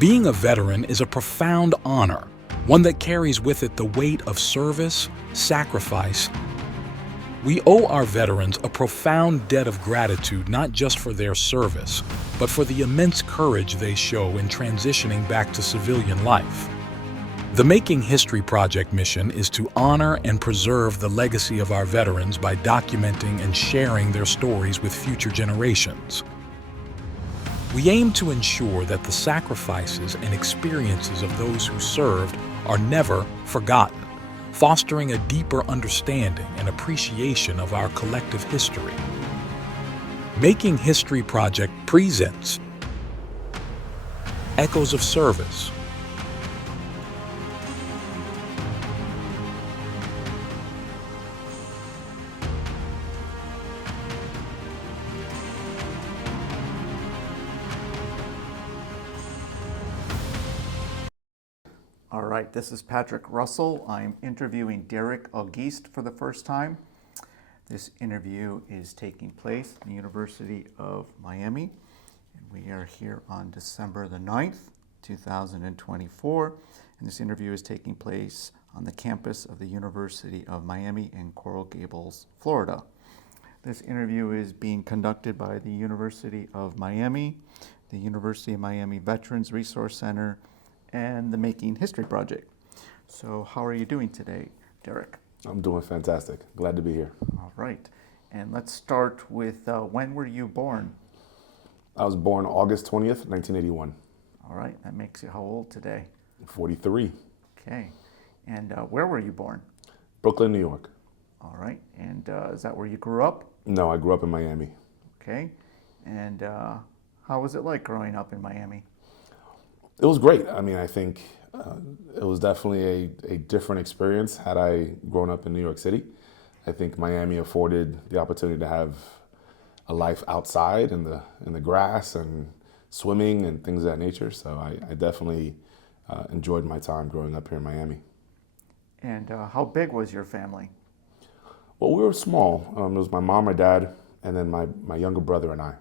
Being a veteran is a profound honor, one that carries with it the weight of service, sacrifice. We owe our veterans a profound debt of gratitude not just for their service, but for the immense courage they show in transitioning back to civilian life. The Making History Project mission is to honor and preserve the legacy of our veterans by documenting and sharing their stories with future generations. We aim to ensure that the sacrifices and experiences of those who served are never forgotten, fostering a deeper understanding and appreciation of our collective history. Making History Project presents Echoes of Service. All right, this is Patrick Russell. I'm interviewing Derek Auguste for the first time. This interview is taking place at the University of Miami, and we are here on December the 9th, 2024, and this interview is taking place on the campus of the University of Miami in Coral Gables, Florida. This interview is being conducted by the University of Miami, the University of Miami Veterans Resource Center, and the Making History Project. So how are you doing today, Derek? I'm doing fantastic. Glad to be here. All right. And let's start with when were you born? I was born August 20th, 1981. All right. That makes you how old today? 43. Okay. And where were you born? Brooklyn, New York. All right. And is that where you grew up? No, I grew up in Miami. Okay. And how was it like growing up in Miami? It was great. I mean, I think it was definitely a different experience had I grown up in New York City. I think Miami afforded the opportunity to have a life outside in the grass and swimming and things of that nature. So I definitely enjoyed my time growing up here in Miami. And how big was your family? Well, we were small. It was my mom, my dad, and then my younger brother and I.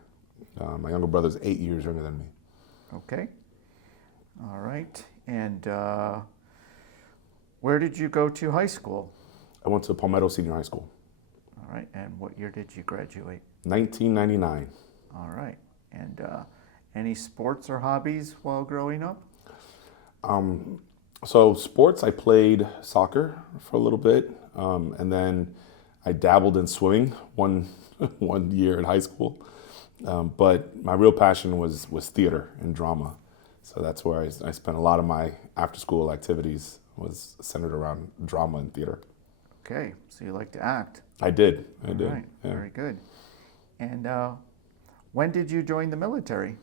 My younger brother's 8 years younger than me. Okay. All right. And where did you go to high school? I went to Palmetto Senior High School. All right. And what year did you graduate? 1999. All right. And any sports or hobbies while growing up? So sports, I played soccer for a little bit, and then I dabbled in swimming one year in high school. But my real passion was theater and drama. So that's where I spent a lot of my after-school activities was centered around drama and theater. Okay, so you like to act. I did. All right, Yeah. very good. And when did you join the military?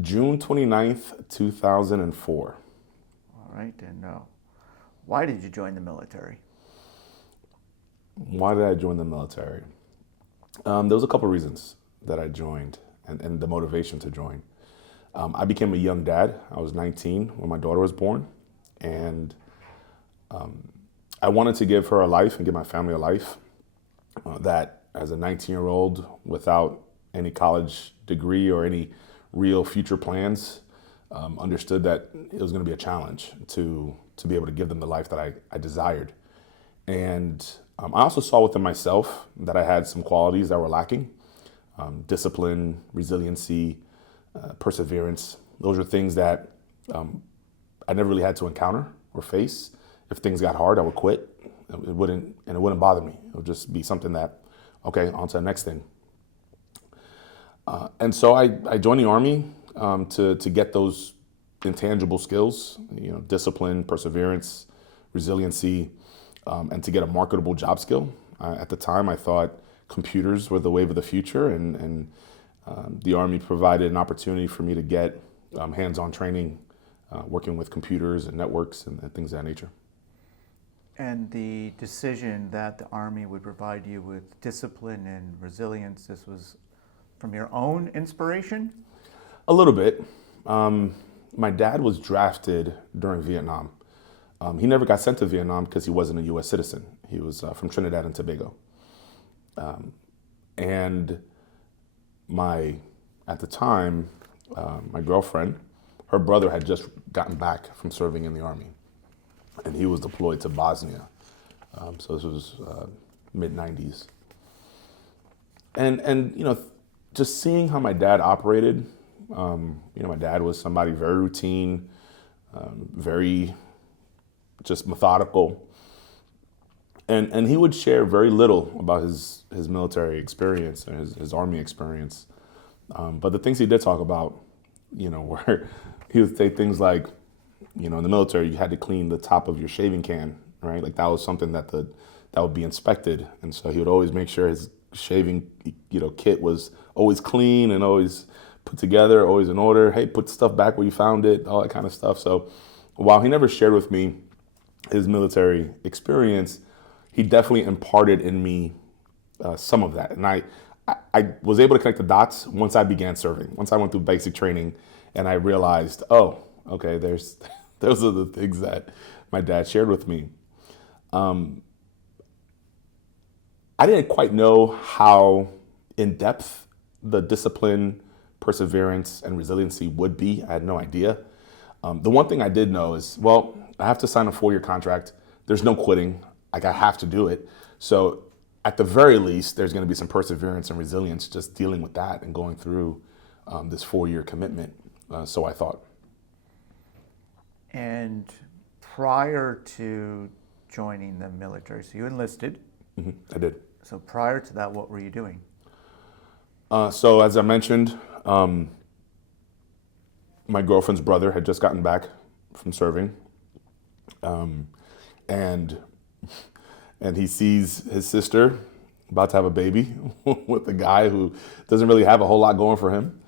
June 29th, 2004. All right, and why did you join the military? Why did I join the military? There was a couple reasons that I joined and the motivation to join. I became a young dad. I was 19 when my daughter was born, and I wanted to give her a life and give my family a life that as a 19-year-old without any college degree or any real future plans, understood that it was going to be a challenge to be able to give them the life that I desired. And I also saw within myself that I had some qualities that were lacking. Discipline, resiliency, perseverance. Those are things that I never really had to encounter or face. If things got hard, I would quit. It wouldn't bother me. It would just be something that, okay, on to the next thing. And so I joined the Army to get those intangible skills, discipline, perseverance, resiliency, and to get a marketable job skill. At the time, I thought computers were the wave of the future, and the Army provided an opportunity for me to get hands-on training, working with computers and networks and things of that nature. And the decision that the Army would provide you with discipline and resilience, this was from your own inspiration? A little bit. My dad was drafted during Vietnam. He never got sent to Vietnam because he wasn't a U.S. citizen. He was from Trinidad and Tobago. And at the time, my girlfriend, her brother had just gotten back from serving in the Army, and he was deployed to Bosnia. So this was mid-90s. And just seeing how my dad operated, my dad was somebody very routine, very just methodical. And he would share very little about his military experience and his Army experience. But the things he did talk about, where he would say things like, in the military, you had to clean the top of your shaving can, right? Like that was something that would be inspected. And so he would always make sure his shaving, kit was always clean and always put together, always in order. Hey, put stuff back where you found it, all that kind of stuff. So while he never shared with me his military experience, he definitely imparted in me some of that. And I was able to connect the dots once I began serving. Once I went through basic training and I realized, oh, okay, those are the things that my dad shared with me. I didn't quite know how in depth the discipline, perseverance, and resiliency would be. I had no idea. The one thing I did know is, well, I have to sign a 4-year contract. There's no quitting. Like, I have to do it. So at the very least, there's going to be some perseverance and resilience just dealing with that and going through this 4-year commitment. So I thought. And prior to joining the military, so you enlisted. Mm-hmm, I did. So prior to that, what were you doing? So as I mentioned, my girlfriend's brother had just gotten back from serving. And he sees his sister about to have a baby with a guy who doesn't really have a whole lot going for him.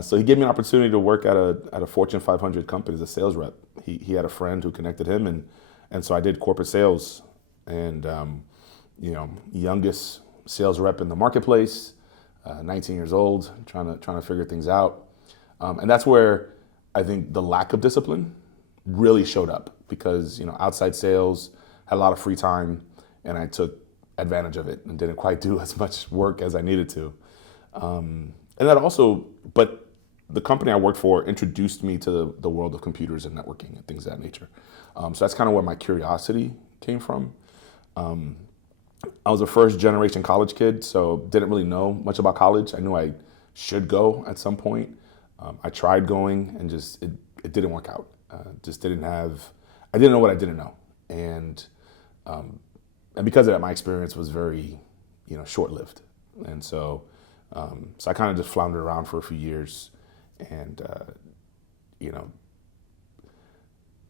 So he gave me an opportunity to work at a Fortune 500 company as a sales rep. He had a friend who connected him, and so I did corporate sales, and youngest sales rep in the marketplace, 19 years old, trying to figure things out, and that's where I think the lack of discipline really showed up, because outside sales had a lot of free time, and I took advantage of it and didn't quite do as much work as I needed to. And that also, but the company I worked for introduced me to the world of computers and networking and things of that nature. So that's kind of where my curiosity came from. I was a first generation college kid, so didn't really know much about college. I knew I should go at some point. I tried going and just, it didn't work out. I didn't know what I didn't know. And because of that, my experience was very, short-lived. And so I kind of just floundered around for a few years, and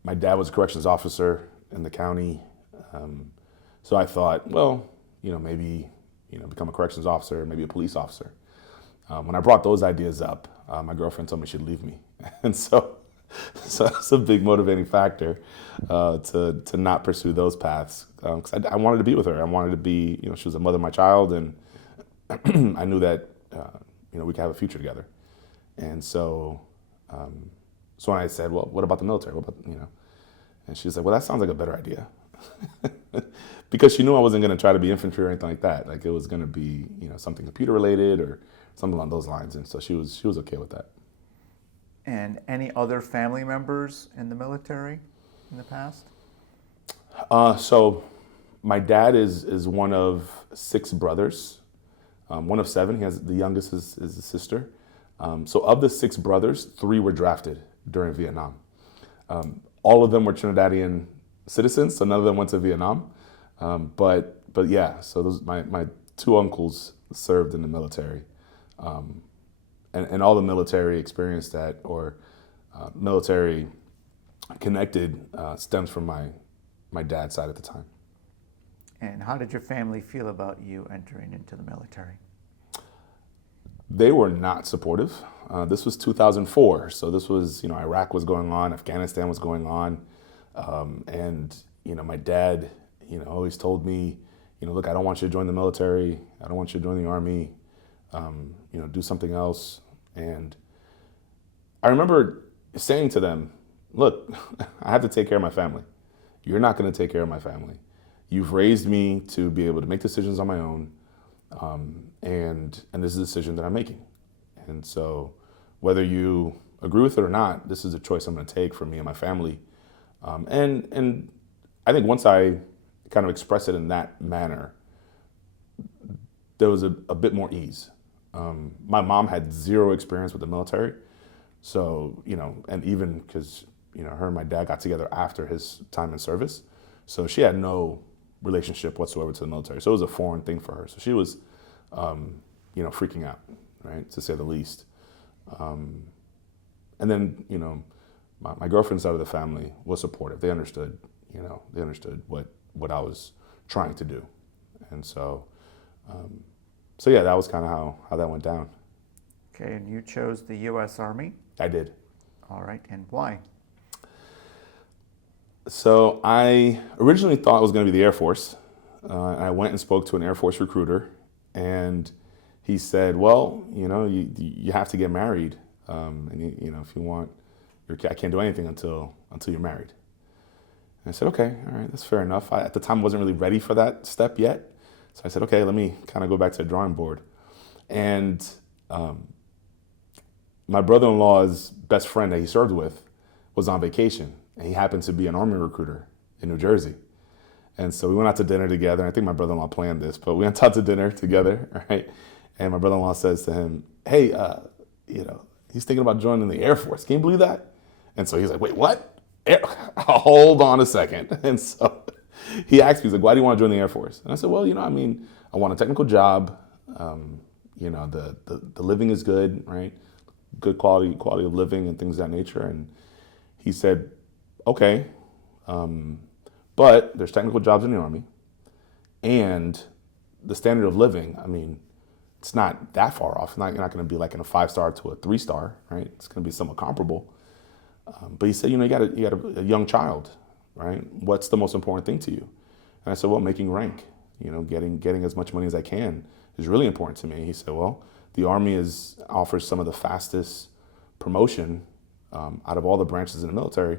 my dad was a corrections officer in the county, so I thought, well, maybe become a corrections officer, maybe a police officer. When I brought those ideas up, my girlfriend told me she'd leave me, and so that's a big motivating factor to not pursue those paths, because I wanted to be with her. I wanted to be, she was the mother of my child, and I knew that we could have a future together. And so when I said, well, what about the military? What about, and she was like, well, that sounds like a better idea. Because she knew I wasn't going to try to be infantry or anything like that. Like, it was going to be, something computer related or something along those lines. And so she was okay with that. And any other family members in the military in the past? So my dad is one of 6 brothers. One of 7. He has, the youngest is a sister. So of the 6 brothers, 3 were drafted during Vietnam. All of them were Trinidadian citizens, so none of them went to Vietnam. But yeah, so those my 2 uncles served in the military, and all the military experience that, or military connected, stems from my dad's side at the time. And how did your family feel about you entering into the military? They were not supportive. This was 2004, so this was, Iraq was going on, Afghanistan was going on, and my dad, always told me, look, I don't want you to join the military. I don't want you to join the Army. Do something else. And I remember saying to them, look, I have to take care of my family. You're not going to take care of my family. You've raised me to be able to make decisions on my own, and this is a decision that I'm making. And so whether you agree with it or not, this is a choice I'm going to take for me and my family. And I think once I kind of express it in that manner, there was a bit more ease. My mom had zero experience with the military. So, and even because, her and my dad got together after his time in service. So she had no relationship whatsoever to the military. So it was a foreign thing for her. So she was, freaking out, right, to say the least. And then, my girlfriend's side of the family was supportive. They understood, what I was trying to do. And so yeah, that was kind of how that went down. Okay, and you chose the U.S. Army? I did. All right, and why? So I originally thought it was going to be the Air Force. I went and spoke to an Air Force recruiter, and he said, well, you have to get married. And if you want, I can't do anything until you're married. And I said, okay, all right, that's fair enough. At the time, I wasn't really ready for that step yet. So I said, okay, let me kind of go back to the drawing board. And my brother-in-law's best friend that he served with was on vacation, and he happened to be an Army recruiter in New Jersey. And so we went out to dinner together. I think my brother-in-law planned this, but we went out to dinner together, right? And my brother-in-law says to him, hey, he's thinking about joining the Air Force. Can you believe that? And so he's like, wait, what? Hold on a second. And so he asked me, he's like, why do you want to join the Air Force? And I said, well, I want a technical job. The living is good, right? Good quality of living and things of that nature. And he said, okay, but there's technical jobs in the Army, and the standard of living, it's not that far off. You're not going to be like in a 5-star to a 3-star, right? It's going to be somewhat comparable. But he said, you got a young child, right? What's the most important thing to you? And I said, well, making rank, getting as much money as I can is really important to me. He said, well, the Army offers some of the fastest promotion out of all the branches in the military.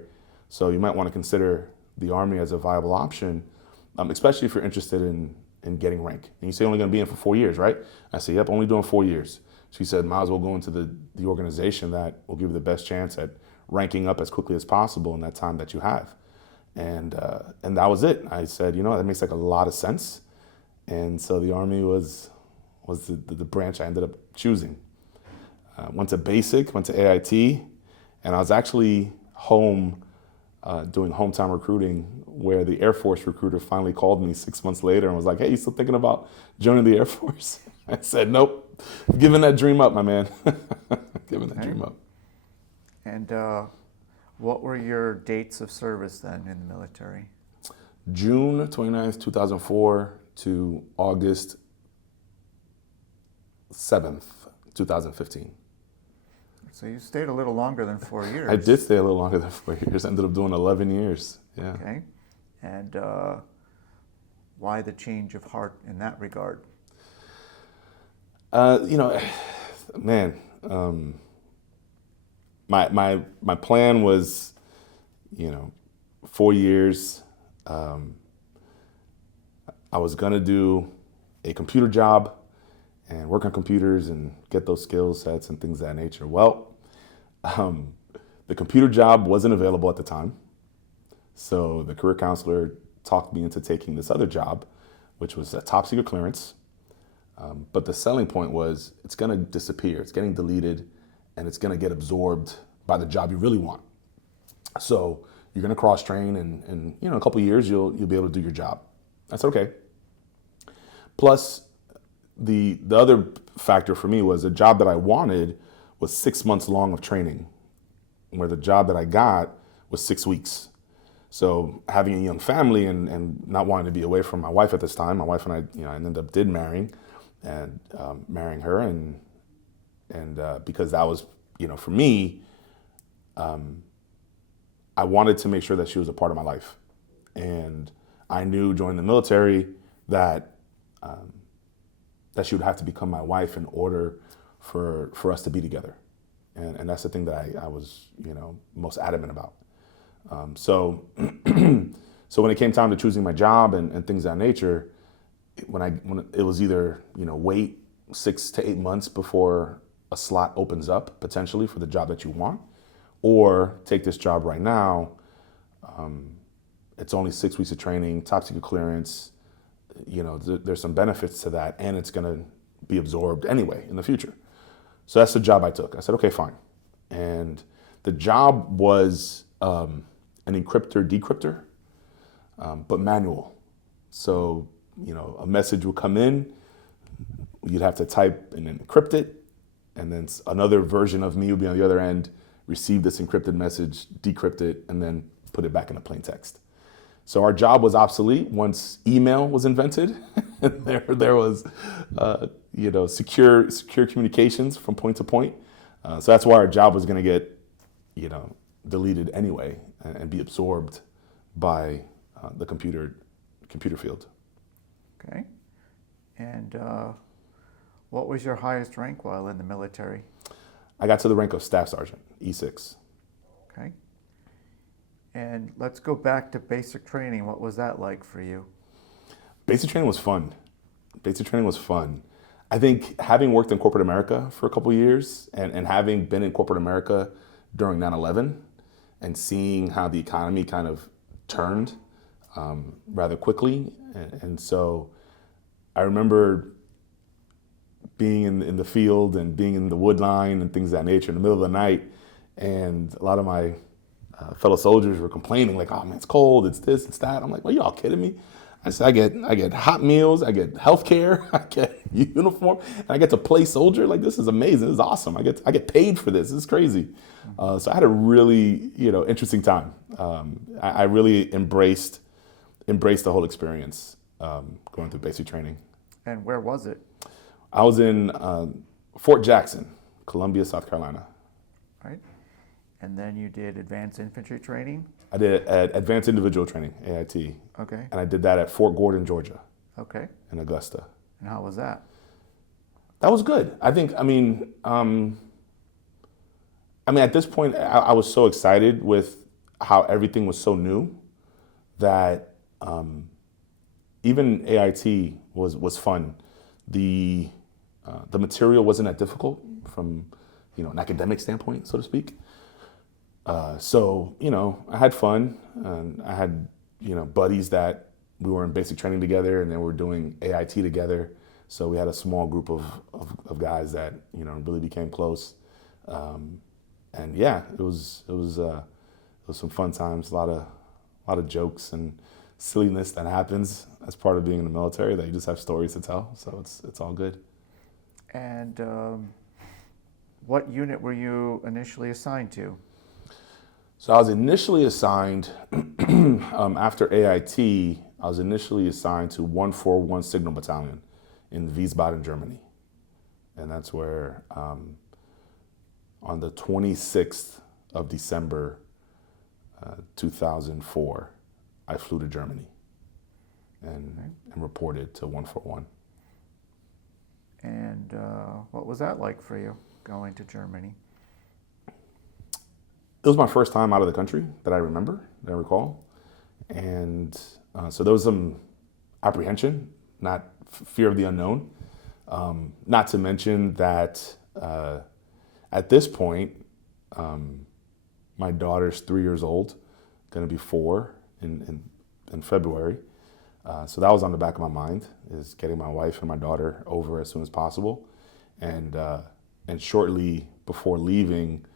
So you might want to consider the Army as a viable option, especially if you're interested in getting rank. And you say only going to be in for 4 years, right? I said, yep, only doing 4 years. She said, might as well go into the organization that will give you the best chance at ranking up as quickly as possible in that time that you have. And that was it. I said, that makes like a lot of sense. And so the Army was the branch I ended up choosing. Went to basic, went to AIT, and I was actually home doing hometown recruiting, where the Air Force recruiter finally called me 6 months later and was like, hey, you still thinking about joining the Air Force? I said, nope, giving that dream up, my man. Giving that dream up. And what were your dates of service then in the military? June 29th, 2004 to August 7th, 2015. So you stayed a little longer than 4 years. I did stay a little longer than 4 years. I ended up doing 11 years. Yeah. Okay. And why the change of heart in that regard? Man, my plan was, 4 years. I was gonna do a computer job and work on computers and get those skill sets and things of that nature. Well, the computer job wasn't available at the time. So the career counselor talked me into taking this other job, which was a top secret clearance. But the selling point was it's gonna disappear, it's getting deleted, and it's gonna get absorbed by the job you really want. So you're gonna cross train and in a couple of years you'll be able to do your job. That's okay. Plus, the other factor for me was the job that I wanted was 6 months long of training, where the job that I got was 6 weeks. So having a young family and not wanting to be away from my wife at this time, my wife and I, I ended up marrying her, and because that was, for me, I wanted to make sure that she was a part of my life, and I knew joining the military that she would have to become my wife in order for us to be together. And that's the thing that I was, most adamant about. So when it came time to choosing my job and things of that nature, when it was either, wait 6 to 8 months before a slot opens up potentially for the job that you want, or take this job right now. It's only 6 weeks of training, top secret clearance. There's some benefits to that, and it's going to be absorbed anyway in the future. So that's the job I took. I said, okay, fine. And the job was an encryptor, decryptor, but manual. So, a message would come in, you'd have to type and then encrypt it, and then another version of me would be on the other end, receive this encrypted message, decrypt it, and then put it back into plain text. So our job was obsolete once email was invented. there was, secure communications from point to point. So that's why our job was going to get, deleted anyway and be absorbed by the computer field. Okay. And what was your highest rank while in the military? I got to the rank of Staff Sergeant, E6. Okay. And let's go back to basic training. What was that like for you? Basic training was fun. I think having worked in corporate America for a couple of years and having been in corporate America during 9/11 and seeing how the economy kind of turned rather quickly. And so I remember being in the field and being in the wood line and things of that nature in the middle of the night. And a lot of my fellow soldiers were complaining like, oh man, it's cold, it's this, it's that. I'm like, well, y'all kidding me? I said, I get hot meals, I get health care, I get uniform, and I get to play soldier. Like, this is amazing, this is awesome. I get paid for this is crazy. So I had a really, interesting time. I really embraced the whole experience going through basic training. And where was it? I was in Fort Jackson, Columbia, South Carolina. Right. And then you did advanced infantry training? I did advanced individual training, AIT. Okay. And I did that at Fort Gordon, Georgia. Okay. In Augusta. And how was that? That was good. I think, at this point, I was so excited with how everything was so new that even AIT was fun. The material wasn't that difficult from, an academic standpoint, so to speak. So, I had fun, and I had, buddies that we were in basic training together, and then we're doing AIT together. So we had a small group of guys that, really became close. And yeah, it was some fun times, a lot of jokes and silliness that happens as part of being in the military that you just have stories to tell. So it's all good. And what unit were you initially assigned to? So I was initially assigned, after AIT, I was initially assigned to 141 Signal Battalion in Wiesbaden, Germany. And that's where, on the 26th of December, 2004, I flew to Germany and reported to 141. And what was that like for you, going to Germany? It was my first time out of the country that I recall. And so there was some apprehension, not fear of the unknown. Not to mention that at this point, my daughter's 3 years old, going to be 4 in February. So that was on the back of my mind, is getting my wife and my daughter over as soon as possible. And shortly before leaving,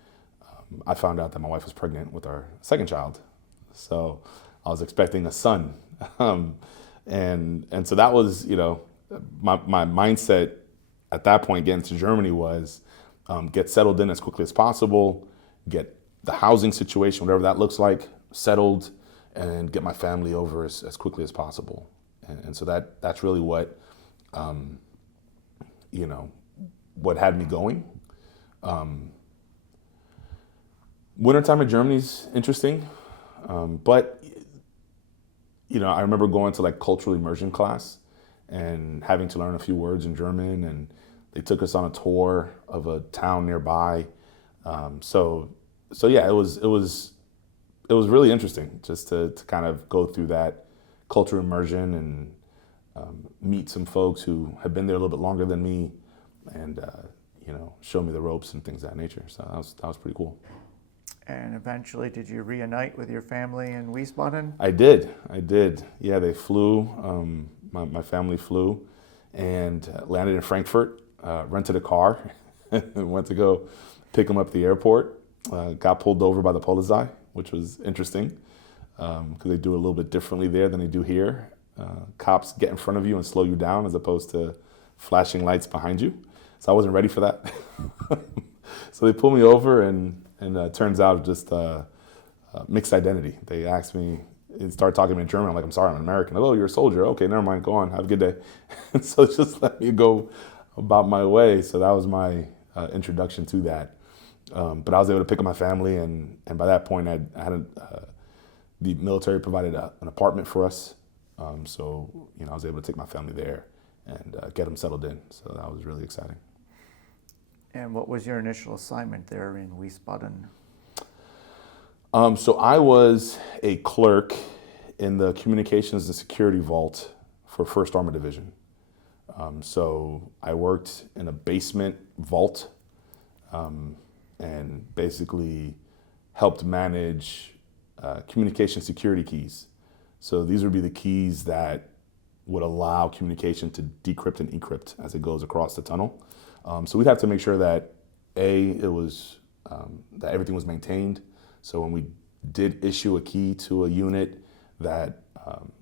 I found out that my wife was pregnant with our second child. So I was expecting a son. And so that was, my mindset at that point getting to Germany was get settled in as quickly as possible, get the housing situation, whatever that looks like, settled, and get my family over as quickly as possible. And so that's really what, what had me going. Wintertime in Germany's interesting, but I remember going to like cultural immersion class and having to learn a few words in German, and they took us on a tour of a town nearby. So yeah, it was really interesting just to kind of go through that cultural immersion and meet some folks who had been there a little bit longer than me, and show me the ropes and things of that nature. So that was pretty cool. And eventually, did you reunite with your family in Wiesbaden? I did. Yeah, they flew. My family flew and landed in Frankfurt, rented a car, and went to go pick them up at the airport. Got pulled over by the Polizei, which was interesting because they do it a little bit differently there than they do here. Cops get in front of you and slow you down as opposed to flashing lights behind you. So I wasn't ready for that. So they pulled me over and turns out just mixed identity. They asked me and started talking to me in German. I'm like, I'm sorry, I'm an American. Oh, you're a soldier. Okay, never mind. Go on. Have a good day. And so just let me go about my way. So that was my introduction to that. But I was able to pick up my family, and by that point, the military provided an apartment for us. So I was able to take my family there and get them settled in. So that was really exciting. And what was your initial assignment there in Wiesbaden? So I was a clerk in the Communications and Security Vault for 1st Armored Division. So I worked in a basement vault and basically helped manage communication security keys. So these would be the keys that would allow communication to decrypt and encrypt as it goes across the tunnel. So we'd have to make sure that it was that everything was maintained. So when we did issue a key to a unit, that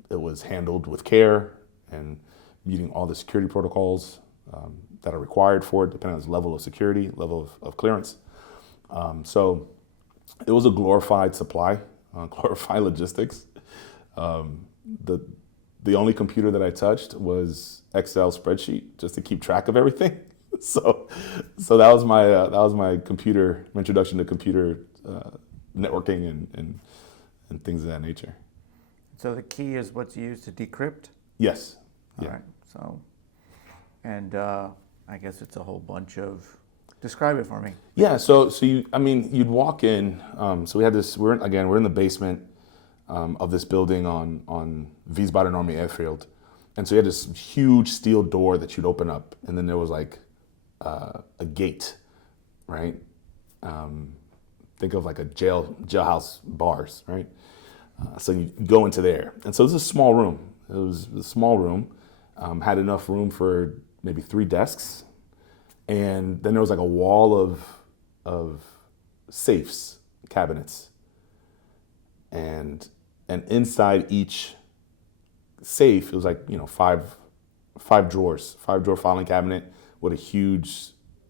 it was handled with care and meeting all the security protocols that are required for it, depending on its level of security, level of clearance. So it was a glorified supply, glorified logistics. The only computer that I touched was Excel spreadsheet just to keep track of everything. So that was my computer, my introduction to computer networking and things of that nature. So the key is what's used to decrypt? Yes. All right. So, and I guess it's a whole bunch of. Describe it for me. Yeah. So you'd walk in. So we had this. We're in the basement of this building on Wiesbaden Army Airfield, and so you had this huge steel door that you'd open up, and then there was like a gate, right? Think of like a jailhouse bars, right? So you go into there, and so this is a small room. It was a small room, had enough room for maybe 3 desks, and then there was like a wall of safes, cabinets, and inside each safe it was like 5 drawers, 5-drawer filing cabinet with a huge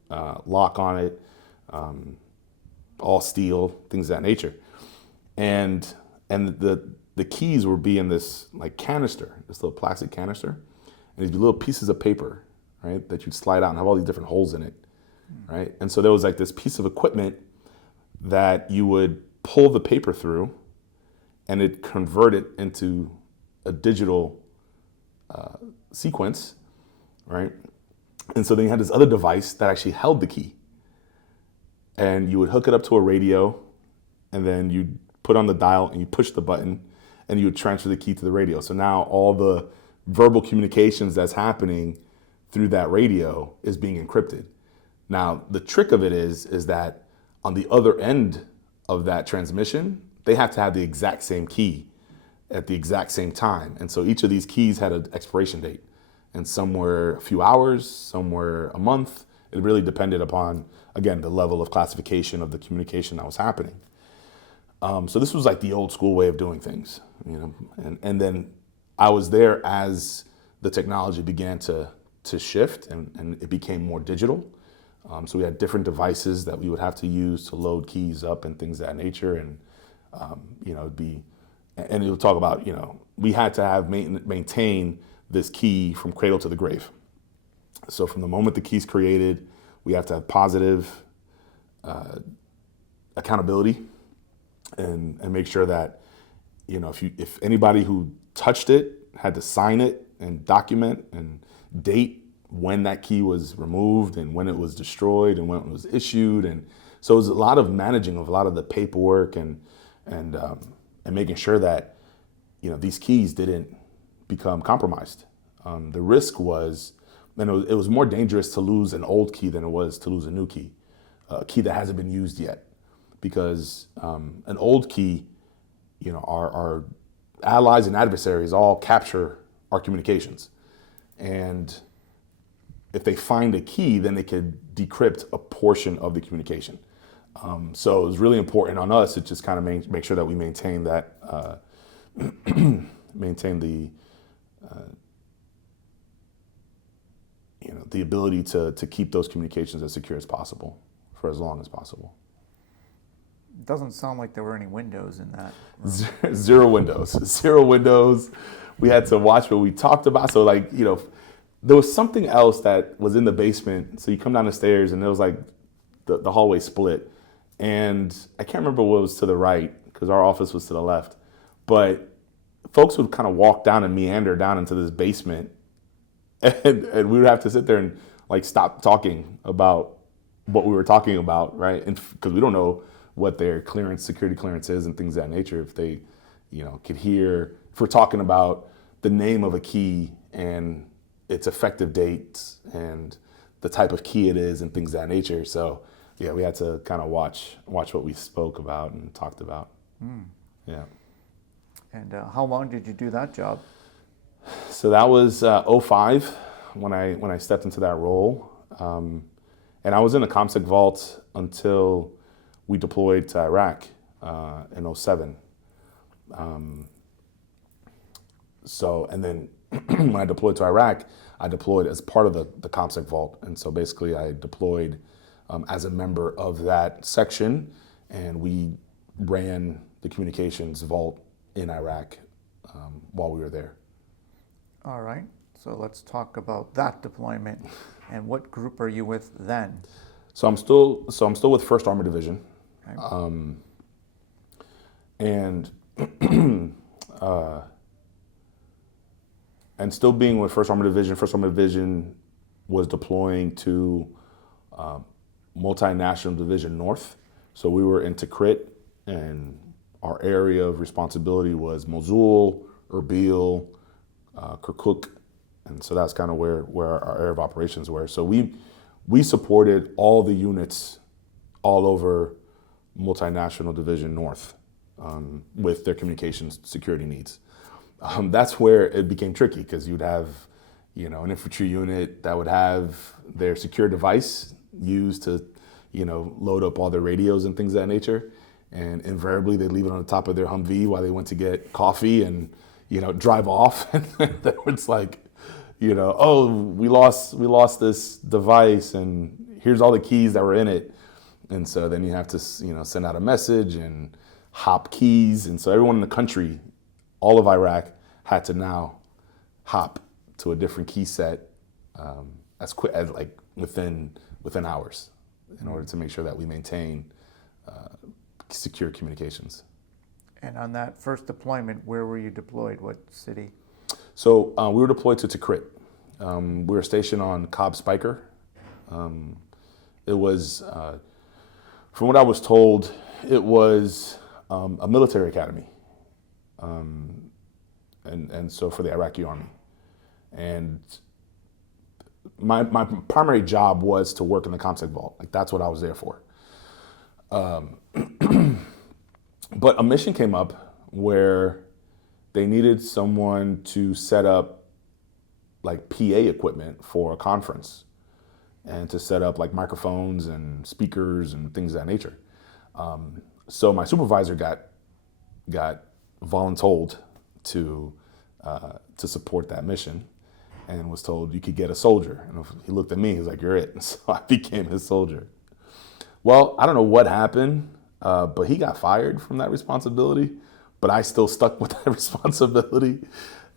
lock on it, all steel, things of that nature, and the keys would be in this like canister, this little plastic canister, and these little pieces of paper, right, that you'd slide out and have all these different holes in it, right? And so there was like this piece of equipment that you would pull the paper through, and it convert it into a digital sequence, right? And so then you had this other device that actually held the key, and you would hook it up to a radio, and then you'd put on the dial and you push the button, and you would transfer the key to the radio. So now all the verbal communications that's happening through that radio is being encrypted. Now, the trick of it is that on the other end of that transmission, they have to have the exact same key at the exact same time. And so each of these keys had an expiration date. And some were a few hours, some were a month. It really depended upon, again, the level of classification of the communication that was happening. So this was like the old school way of doing things, and then I was there as the technology began to shift and it became more digital. So we had different devices that we would have to use to load keys up and things of that nature. And, it would talk about, we had to have maintain this key from cradle to the grave. So from the moment the key's created, we have to have positive accountability and make sure that, if anybody who touched it had to sign it and document and date when that key was removed and when it was destroyed and when it was issued. And so it was a lot of managing of a lot of the paperwork and making sure that, these keys didn't become compromised. The risk was And it was more dangerous to lose an old key than it was to lose a new key, a key that hasn't been used yet. Because an old key, our allies and adversaries all capture our communications. And if they find a key, then they could decrypt a portion of the communication. So it was really important on us to just kind of make sure that we maintain that, maintain the ability to keep those communications as secure as possible for as long as possible. It doesn't sound like there were any windows in that room. Zero windows. Zero windows. We had to watch what we talked about. So there was something else that was in the basement. So you come down the stairs and there was like the hallway split. And I can't remember what was to the right because our office was to the left. But folks would kind of walk down and meander down into this basement. And we would have to sit there and stop talking about what we were talking about, right? And because we don't know what their security clearance is and things of that nature. If they, could hear, if we're talking about the name of a key and its effective dates and the type of key it is and things of that nature. So yeah, we had to kind of watch what we spoke about and talked about. Yeah. And how long did you do that job? So that was 2005 when I stepped into that role. And I was in the ComSec vault until we deployed to Iraq in 2007. And then when I deployed to Iraq, I deployed as part of the ComSec vault. And so basically I deployed as a member of that section, and we ran the communications vault in Iraq while we were there. All right, so let's talk about that deployment. And what group are you with then? So I'm still with 1st Armored Division. Okay. And still being with 1st Armored Division. 1st Armored Division was deploying to Multinational Division North. So we were in Tikrit, and our area of responsibility was Mosul, Erbil, Kirkuk, and so that's kind of where our area of operations were. So we supported all the units all over Multinational Division North with their communications security needs. That's where it became tricky because you'd have, an infantry unit that would have their secure device used to, load up all their radios and things of that nature. And invariably they'd leave it on the top of their Humvee while they went to get coffee and, drive off. And it's like, oh, we lost this device and here's all the keys that were in it. And so then you have to, send out a message and hop keys. And so everyone in the country, all of Iraq, had to now hop to a different key set as quick as within hours in order to make sure that we maintain secure communications. And on that first deployment, where were you deployed? What city? So we were deployed to Tikrit. We were stationed on Cobb Spiker. It was, from what I was told, it was a military academy. And so for the Iraqi army. And my primary job was to work in the ComSec vault. That's what I was there for. But a mission came up where they needed someone to set up PA equipment for a conference and to set up microphones and speakers and things of that nature. So my supervisor got voluntold to support that mission and was told you could get a soldier. And he looked at me, he was like, you're it. So I became his soldier. Well, I don't know what happened, but he got fired from that responsibility, but I still stuck with that responsibility.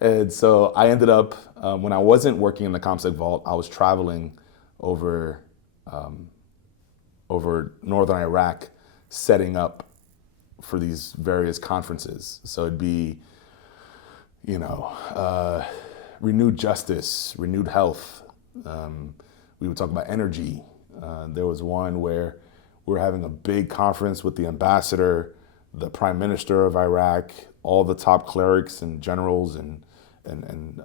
And so I ended up, when I wasn't working in the ComSec vault, I was traveling over northern Iraq, setting up for these various conferences. So it'd be, renewed justice, renewed health. We would talk about energy. There was one where we were having a big conference with the ambassador, the prime minister of Iraq, all the top clerics and generals and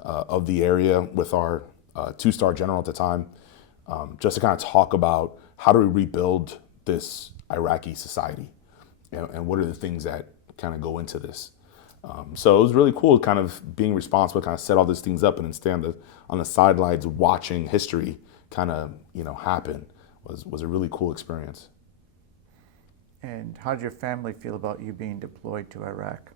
of the area with our 2-star general at the time, just to kind of talk about how do we rebuild this Iraqi society, and what are the things that kind of go into this. So it was really cool kind of being responsible, kind of set all these things up and then stand on the sidelines watching history kind of, happen was a really cool experience. And how did your family feel about you being deployed to Iraq?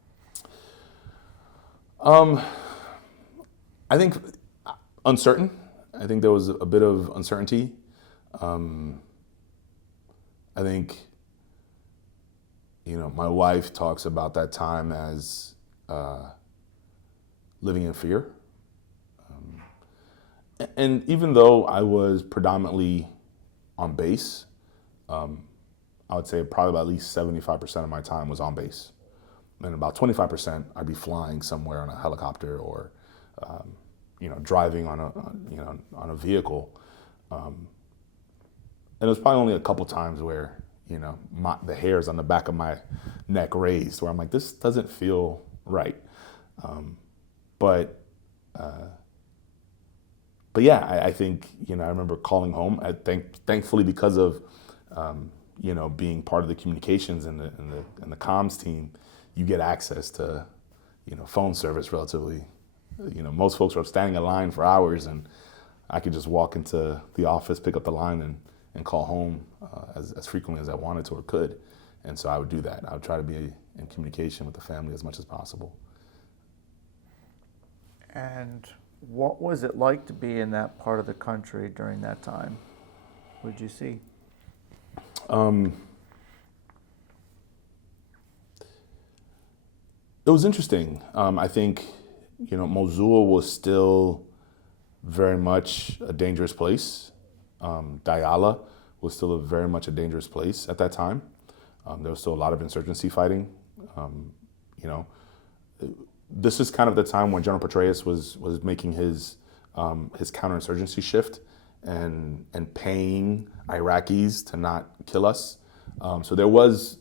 I think uncertain. I think there was a bit of uncertainty. I think, my wife talks about that time as living in fear. And even though I was predominantly on base, I would say probably about at least 75% of my time was on base. And about 25% I'd be flying somewhere on a helicopter or, driving on a vehicle. And it was probably only a couple times where, the hairs on the back of my neck raised, where I'm like, this doesn't feel right. But yeah, I think, I remember calling home. Thankfully, because of, being part of the communications and the comms team, you get access to, phone service relatively. Most folks are standing in line for hours, and I could just walk into the office, pick up the line, and call home as frequently as I wanted to or could. And so I would do that. I would try to be in communication with the family as much as possible. And what was it like to be in that part of the country during that time? What did you see? It was interesting. I think, Mosul was still very much a dangerous place. Diyala was still very much a dangerous place at that time. There was still a lot of insurgency fighting. This is kind of the time when General Petraeus was making his counterinsurgency shift and paying Iraqis to not kill us. So there was,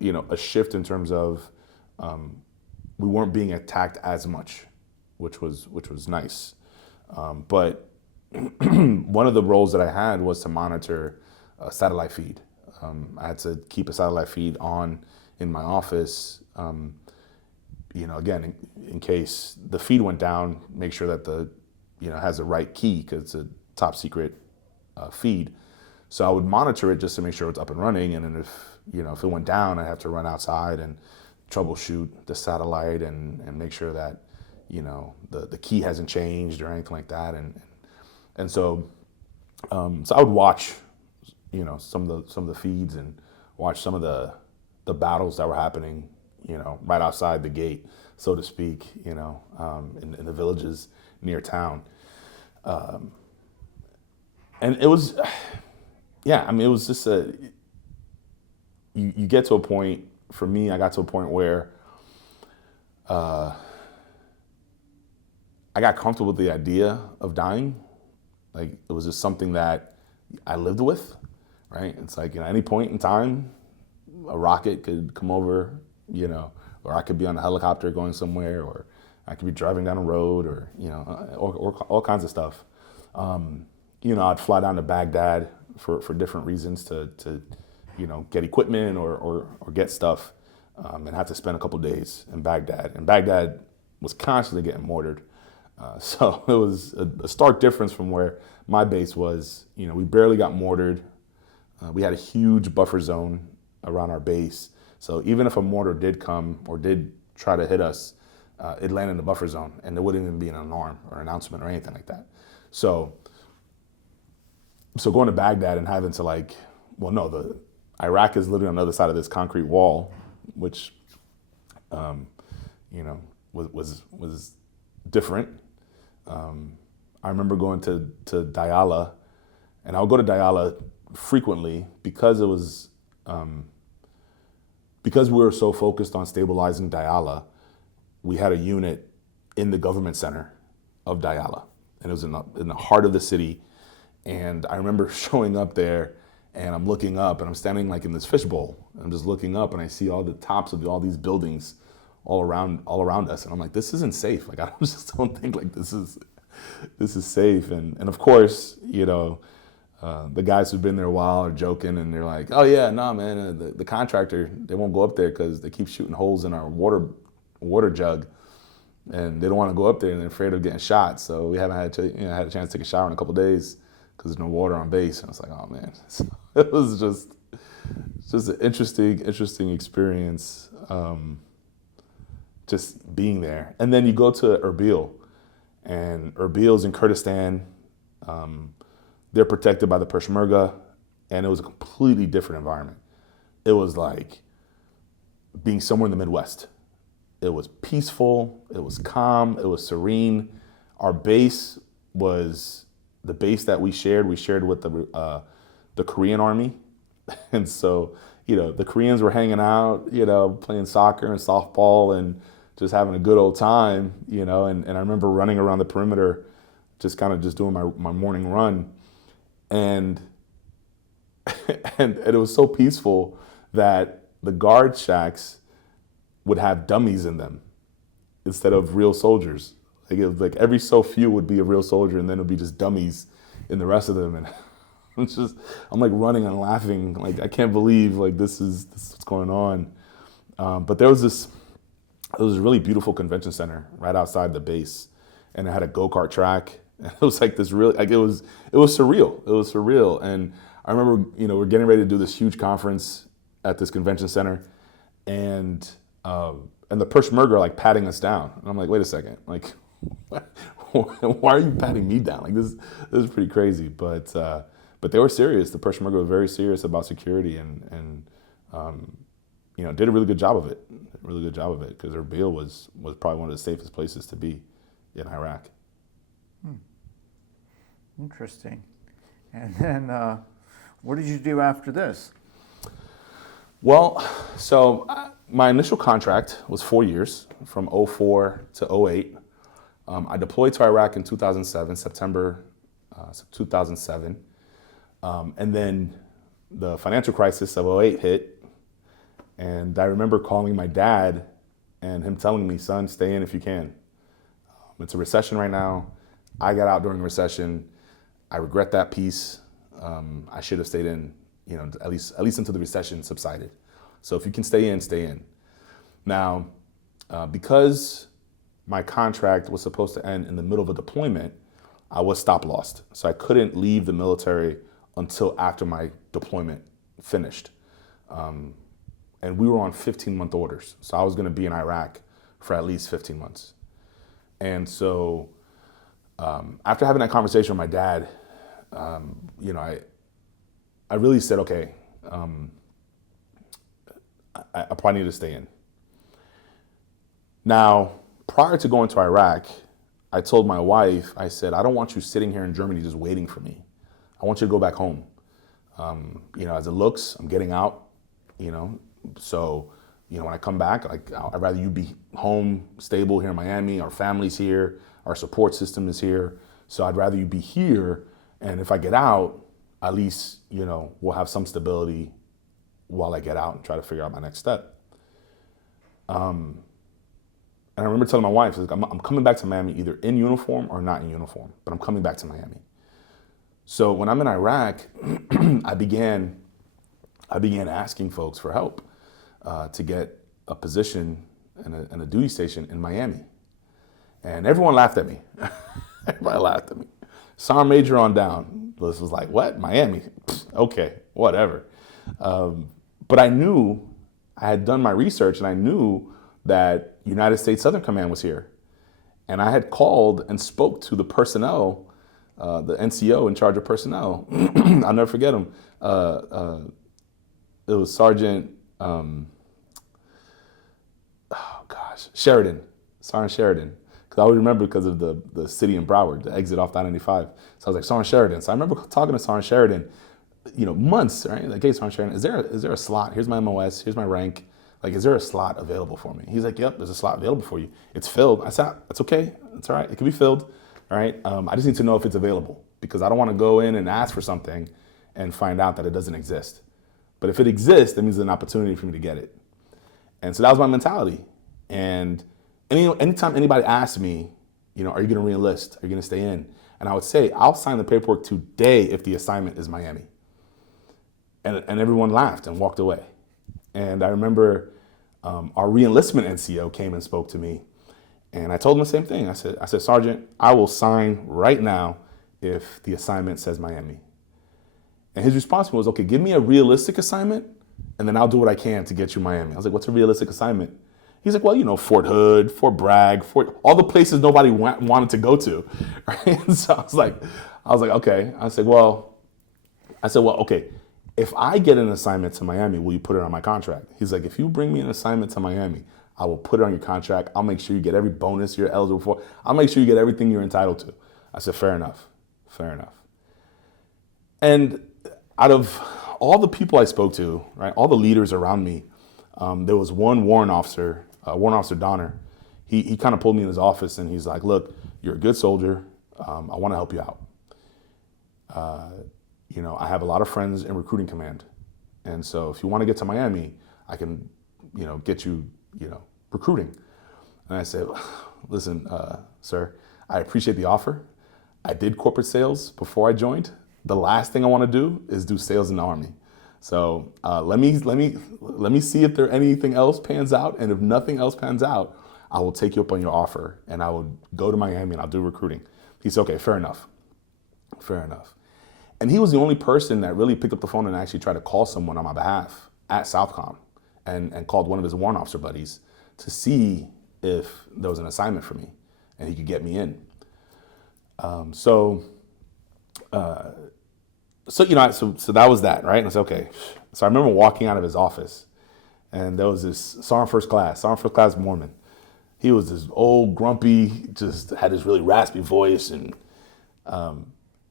a shift in terms of we weren't being attacked as much, which was nice. But one of the roles that I had was to monitor a satellite feed. I had to keep a satellite feed on in my office. Again, in case the feed went down, make sure that has the right key, because it's a top secret feed. So I would monitor it just to make sure it's up and running. And then if it went down, I'd have to run outside and troubleshoot the satellite and make sure that, the key hasn't changed or anything like that. And so I would watch, some of the feeds and watch some of the battles that were happening, right outside the gate, so to speak, in the villages near town. And it was, it was just you get to a point, for me, I got to a point where I got comfortable with the idea of dying. Like, it was just something that I lived with, right? It's like, at any point in time, a rocket could come over, or I could be on a helicopter going somewhere, or I could be driving down a road, or, or all kinds of stuff. I'd fly down to Baghdad for different reasons to get equipment or get stuff, and have to spend a couple days in Baghdad. And Baghdad was constantly getting mortared. So it was a stark difference from where my base was. We barely got mortared. We had a huge buffer zone around our base. So even if a mortar did come or did try to hit us, it landed in the buffer zone, and there wouldn't even be an alarm or announcement or anything like that. So going to Baghdad and having to the Iraq is literally on the other side of this concrete wall, which, was different. I remember going to Diyala, and I would go to Diyala frequently because it was, because we were so focused on stabilizing Diyala. We had a unit in the government center of Diyala, and it was in the heart of the city. And I remember showing up there, and I'm looking up, and I'm standing in this fishbowl. I'm just looking up, and I see all the tops of all these buildings all around us, and I'm like, this isn't safe. I just don't think this is this is safe. And of course, the guys who've been there a while are joking, and they're like, oh yeah, no man, the contractor, they won't go up there because they keep shooting holes in our water jug, and they don't want to go up there and they're afraid of getting shot. So we haven't had a chance to take a shower in a couple of days because there's no water on base. And I was like, oh man, it was just an interesting experience, just being there. And then you go to Erbil, and Erbil's in Kurdistan. They're protected by the Peshmerga, and it was a completely different environment. It was like being somewhere in the Midwest. It was peaceful, it was calm, it was serene. Our base was the base that we shared with the Korean Army. And so, the Koreans were hanging out, playing soccer and softball and just having a good old time, and I remember running around the perimeter, just doing my morning run. And and it was so peaceful that the guard shacks would have dummies in them instead of real soldiers. Like it was like every so few would be a real soldier, and then it would be just dummies in the rest of them. And I'm like running and laughing, like I can't believe like this is what's going on. But there was this really beautiful convention center right outside the base, and it had a go-kart track. And it was like this really, like it was surreal. It was surreal. And I remember, we're getting ready to do this huge conference at this convention center, and the Peshmerga are like patting us down. And I'm like, wait a second, like, why are you patting me down? Like this is pretty crazy. But they were serious. The Peshmerga were very serious about security, and did a really good job of it. Because Erbil was probably one of the safest places to be in Iraq. Interesting. And then what did you do after this? Well, so my initial contract was 4 years, from 2004 to 2008. I deployed to Iraq in 2007, September 2007. And then the financial crisis of 2008 hit. And I remember calling my dad and him telling me, son, stay in if you can. It's a recession right now. I got out during the recession. I regret that piece. I should have stayed in, at least until the recession subsided. So if you can stay in, stay in. Now, because my contract was supposed to end in the middle of a deployment, I was stop lost. So I couldn't leave the military until after my deployment finished. And we were on 15-month orders. So I was going to be in Iraq for at least 15 months. And so after having that conversation with my dad, I really said, okay, I probably need to stay in. Now, prior to going to Iraq, I told my wife, I said, I don't want you sitting here in Germany just waiting for me. I want you to go back home. As it looks, I'm getting out, so, when I come back, I'd rather you be home, stable here in Miami. Our family's here. Our support system is here. So I'd rather you be here. And if I get out, at least, we'll have some stability while I get out and try to figure out my next step. And I remember telling my wife, I'm coming back to Miami either in uniform or not in uniform, but I'm coming back to Miami. So when I'm in Iraq, I began asking folks for help to get a position in a duty station in Miami. And everyone laughed at me. Everybody laughed at me. Sergeant Major on down. This was like, what? Miami? Okay, whatever. But I knew, I had done my research, and I knew that United States Southern Command was here. And I had called and spoke to the personnel, the NCO in charge of personnel. I'll never forget him. It was Sergeant, Sheridan, Sergeant Sheridan. Because I always remember because of the city in Broward, the exit off I-95. So I was like, Sergeant Sheridan. So I remember talking to Sergeant Sheridan, months, right? Like, hey, Sergeant Sheridan, is there a slot? Here's my MOS, here's my rank. Like, is there a slot available for me? He's like, yep, there's a slot available for you. It's filled. I said, that's okay. It's all right. It can be filled. All right. I just need to know if it's available, because I don't want to go in and ask for something and find out that it doesn't exist. But if it exists, that means there's an opportunity for me to get it. And so that was my mentality. And anytime anybody asked me, are you going to re-enlist? Are you going to stay in? And I would say, I'll sign the paperwork today if the assignment is Miami. And everyone laughed and walked away. And I remember our re-enlistment NCO came and spoke to me. And I told him the same thing. I said, Sergeant, I will sign right now if the assignment says Miami. And his response was, okay, give me a realistic assignment, and then I'll do what I can to get you Miami. I was like, what's a realistic assignment? He's like, well, Fort Hood, Fort Bragg, all the places nobody wanted to go to. Right? And so I was like, okay. I said, well, okay, if I get an assignment to Miami, will you put it on my contract? He's like, if you bring me an assignment to Miami, I will put it on your contract. I'll make sure you get every bonus you're eligible for. I'll make sure you get everything you're entitled to. I said, fair enough. And out of all the people I spoke to, right, all the leaders around me, there was one warrant officer, Warrant Officer Donner. He kind of pulled me in his office and he's like, look, you're a good soldier. I want to help you out. I have a lot of friends in recruiting command. And so if you want to get to Miami, I can, get you, recruiting. And I said, listen, sir, I appreciate the offer. I did corporate sales before I joined. The last thing I want to do is do sales in the Army. So let me see if there anything else pans out. And if nothing else pans out, I will take you up on your offer and I will go to Miami and I'll do recruiting. He said, okay, fair enough. And he was the only person that really picked up the phone and actually tried to call someone on my behalf at Southcom and called one of his warrant officer buddies to see if there was an assignment for me and he could get me in. So that was that, right? And I said, okay. So I remember walking out of his office and there was this Sergeant First Class Mormon. He was this old, grumpy, just had this really raspy voice and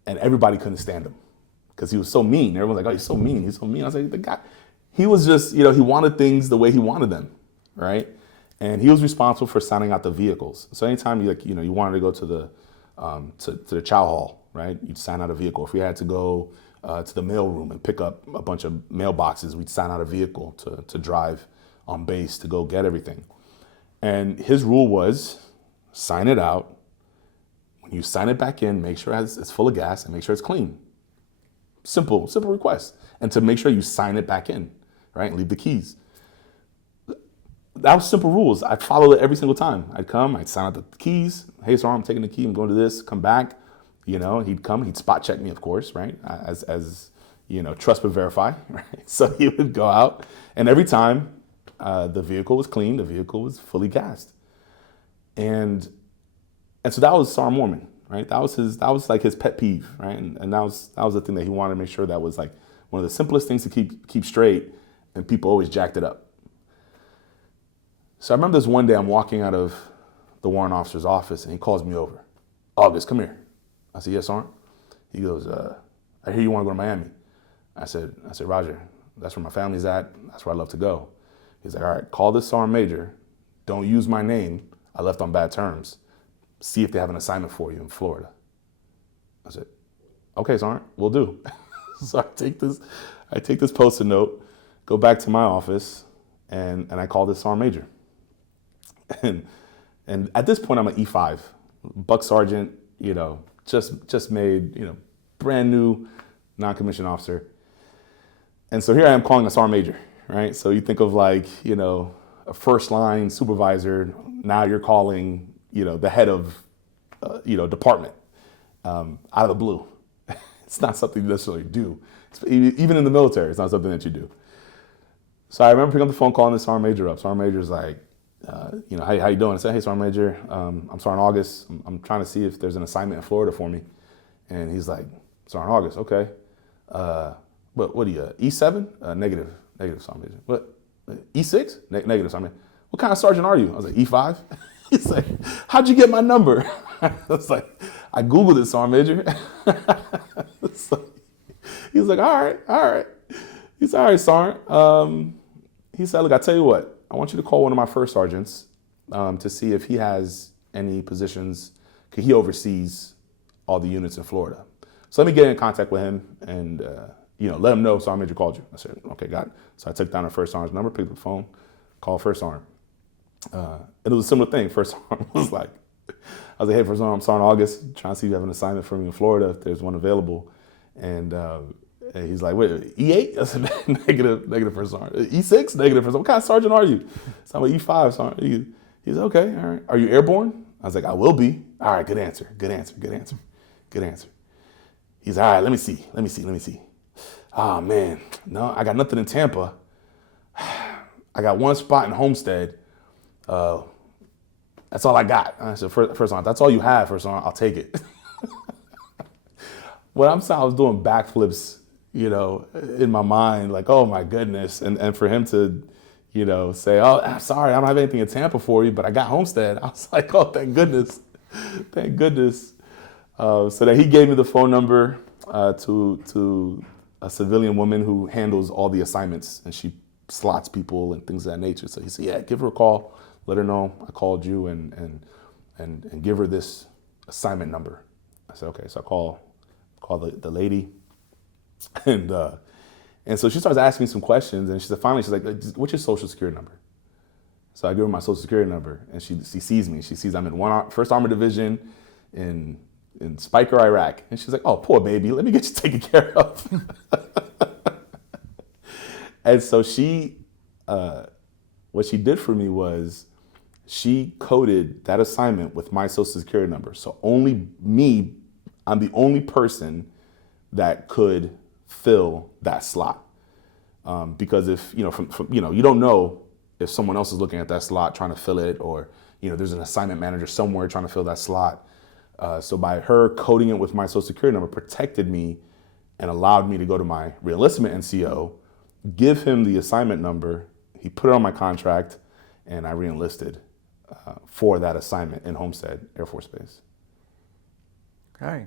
everybody couldn't stand him because he was so mean. Everyone was like, oh, he's so mean. I was like, the guy, he was just, he wanted things the way he wanted them, right? And he was responsible for signing out the vehicles. So anytime you wanted to go to the chow hall, right? You'd sign out a vehicle. If we had to go to the mail room and pick up a bunch of mailboxes, we'd sign out a vehicle to drive on base to go get everything. And his rule was sign it out. When you sign it back in, make sure it's full of gas and make sure it's clean. Simple request. And to make sure you sign it back in, right? And leave the keys. That was simple rules. I'd follow it every single time. I'd come, I'd sign out the keys. Hey, sir, I'm taking the key, I'm going to this, come back. He'd come, he'd spot check me, of course, right? As trust but verify, right? So he would go out and every time the vehicle was clean, the vehicle was fully gassed. And so that was Sergeant Mormon, right? That was like his pet peeve, right? And that was the thing that he wanted to make sure that was like one of the simplest things to keep straight, and people always jacked it up. So I remember this one day I'm walking out of the warrant officer's office and he calls me over. Auguste, come here. I said, yes, Sergeant. He goes, I hear you want to go to Miami. I said, Roger, that's where my family's at. That's where I love to go. He's like, all right, call this Sergeant Major. Don't use my name. I left on bad terms. See if they have an assignment for you in Florida. I said, okay, Sergeant, we'll do. So I take this Post-it note, go back to my office, and I call this Sergeant Major. And at this point, I'm an E5, buck sergeant, just made, brand new non-commissioned officer. And so here I am calling a sergeant major, right? So you think of like, a first line supervisor. Now you're calling, the head of, department out of the blue. It's not something you necessarily do. Even in the military, it's not something that you do. So I remember picking up the phone, calling the sergeant major up. Sergeant major's like, how you doing? I said, hey, Sergeant Major, I'm Sergeant Auguste. I'm trying to see if there's an assignment in Florida for me. And he's like, Sergeant Auguste, okay. What are you, E7? Negative, Sergeant Major. What, E6? Negative, Sergeant Major. What kind of sergeant are you? I was like, E5? He's like, how'd you get my number? I was like, I Googled it, Sergeant Major. So he's like, all right. He said, all right, Sergeant. He said, look, I tell you what. I want you to call one of my first sergeants to see if he has any positions, because he oversees all the units in Florida. So let me get in contact with him and, let him know Sergeant Major called you. I said, okay, got it. So I took down the first sergeant's number, picked up the phone, called first sergeant. It was a similar thing. First sergeant was like, was like, hey, First Sergeant August, trying to see if you have an assignment for me in Florida, if there's one available. And he's like, wait, E8? I said, negative First Sergeant. E6? Negative First Sergeant. What kind of sergeant are you? So I'm like, E5 Sergeant. He's like, okay, all right. Are you airborne? I was like, I will be. All right, good answer. He's all right, let me see. Oh man, no, I got nothing in Tampa. I got one spot in Homestead. That's all I got. I said, First Sergeant, that's all you have, First Sergeant, I'll take it. Well, I'm saying I was doing backflips, in my mind, like, oh my goodness. And for him to, say, oh, I'm sorry, I don't have anything in Tampa for you, but I got Homestead. I was like, oh, thank goodness. So that he gave me the phone number to a civilian woman who handles all the assignments, and she slots people and things of that nature. So he said, yeah, give her a call, let her know I called you, and give her this assignment number. I said, okay. So I call the lady, and so she starts asking me some questions, and she's like, what's your social security number? So I give her my social security number, and she sees me. She sees I'm in 1st Armored Division in Spiker, Iraq. And she's like, oh, poor baby, let me get you taken care of. And so what she did for me was she coded that assignment with my social security number. So only me, I'm the only person that could fill that slot. Because if, you don't know if someone else is looking at that slot trying to fill it, or, there's an assignment manager somewhere trying to fill that slot. So by her coding it with my social security number protected me and allowed me to go to my reenlistment NCO, give him the assignment number. He put it on my contract, and I reenlisted for that assignment in Homestead Air Force Base. Okay.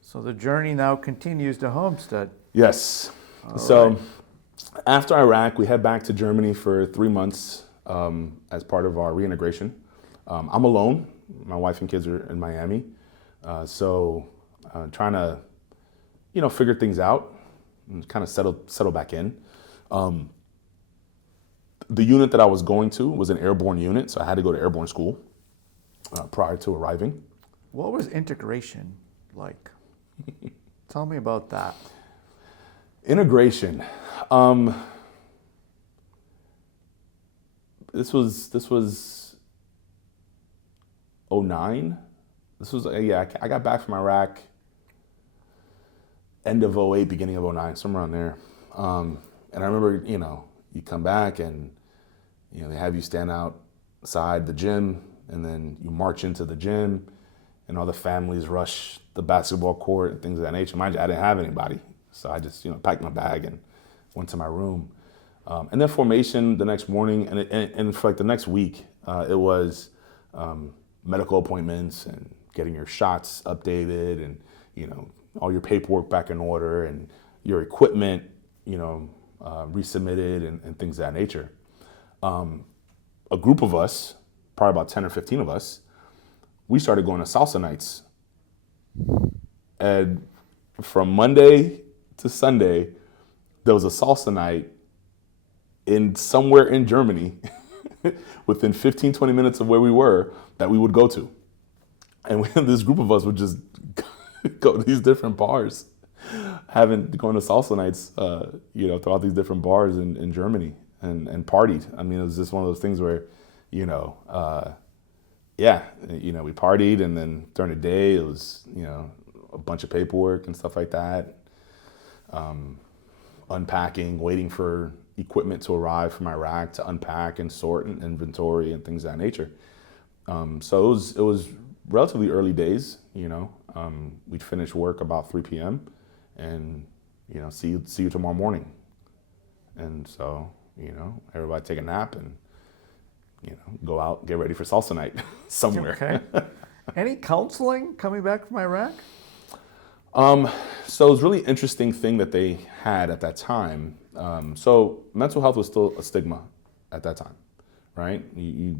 So the journey now continues to Homestead. Yes. All So right. after Iraq, we head back to Germany for 3 months as part of our reintegration. I'm alone. My wife and kids are in Miami. So trying to, figure things out and kind of settle back in. The unit that I was going to was an airborne unit, so I had to go to airborne school prior to arriving. What was integration like? Tell me about that. Integration. This was 09. I got back from Iraq end of 08, beginning of 09, somewhere around there. And I remember, you come back and, they have you stand outside the gym, and then you march into the gym, and all the families rush the basketball court and things of that nature. Mind you, I didn't have anybody. So I just, packed my bag and went to my room. And then formation the next morning, and for like the next week, it was medical appointments and getting your shots updated, and, all your paperwork back in order, and your equipment, resubmitted, and things of that nature. A group of us, probably about 10 or 15 of us, we started going to salsa nights. And from Monday to Sunday, there was a salsa night somewhere in Germany within 15, 20 minutes of where we were that we would go to. And this group of us would just go to these different bars, going to salsa nights, throughout these different bars in Germany, and partied. I mean, it was just one of those things where, we partied, and then during the day it was, a bunch of paperwork and stuff like that. Unpacking, waiting for equipment to arrive from Iraq to unpack and sort and inventory and things of that nature. So it was relatively early days, we'd finish work about 3 p.m. and, see you tomorrow morning. And so, everybody take a nap and, go out, get ready for salsa night somewhere. Okay. Any counseling coming back from Iraq? So it was a really interesting thing that they had at that time. So mental health was still a stigma at that time, right? You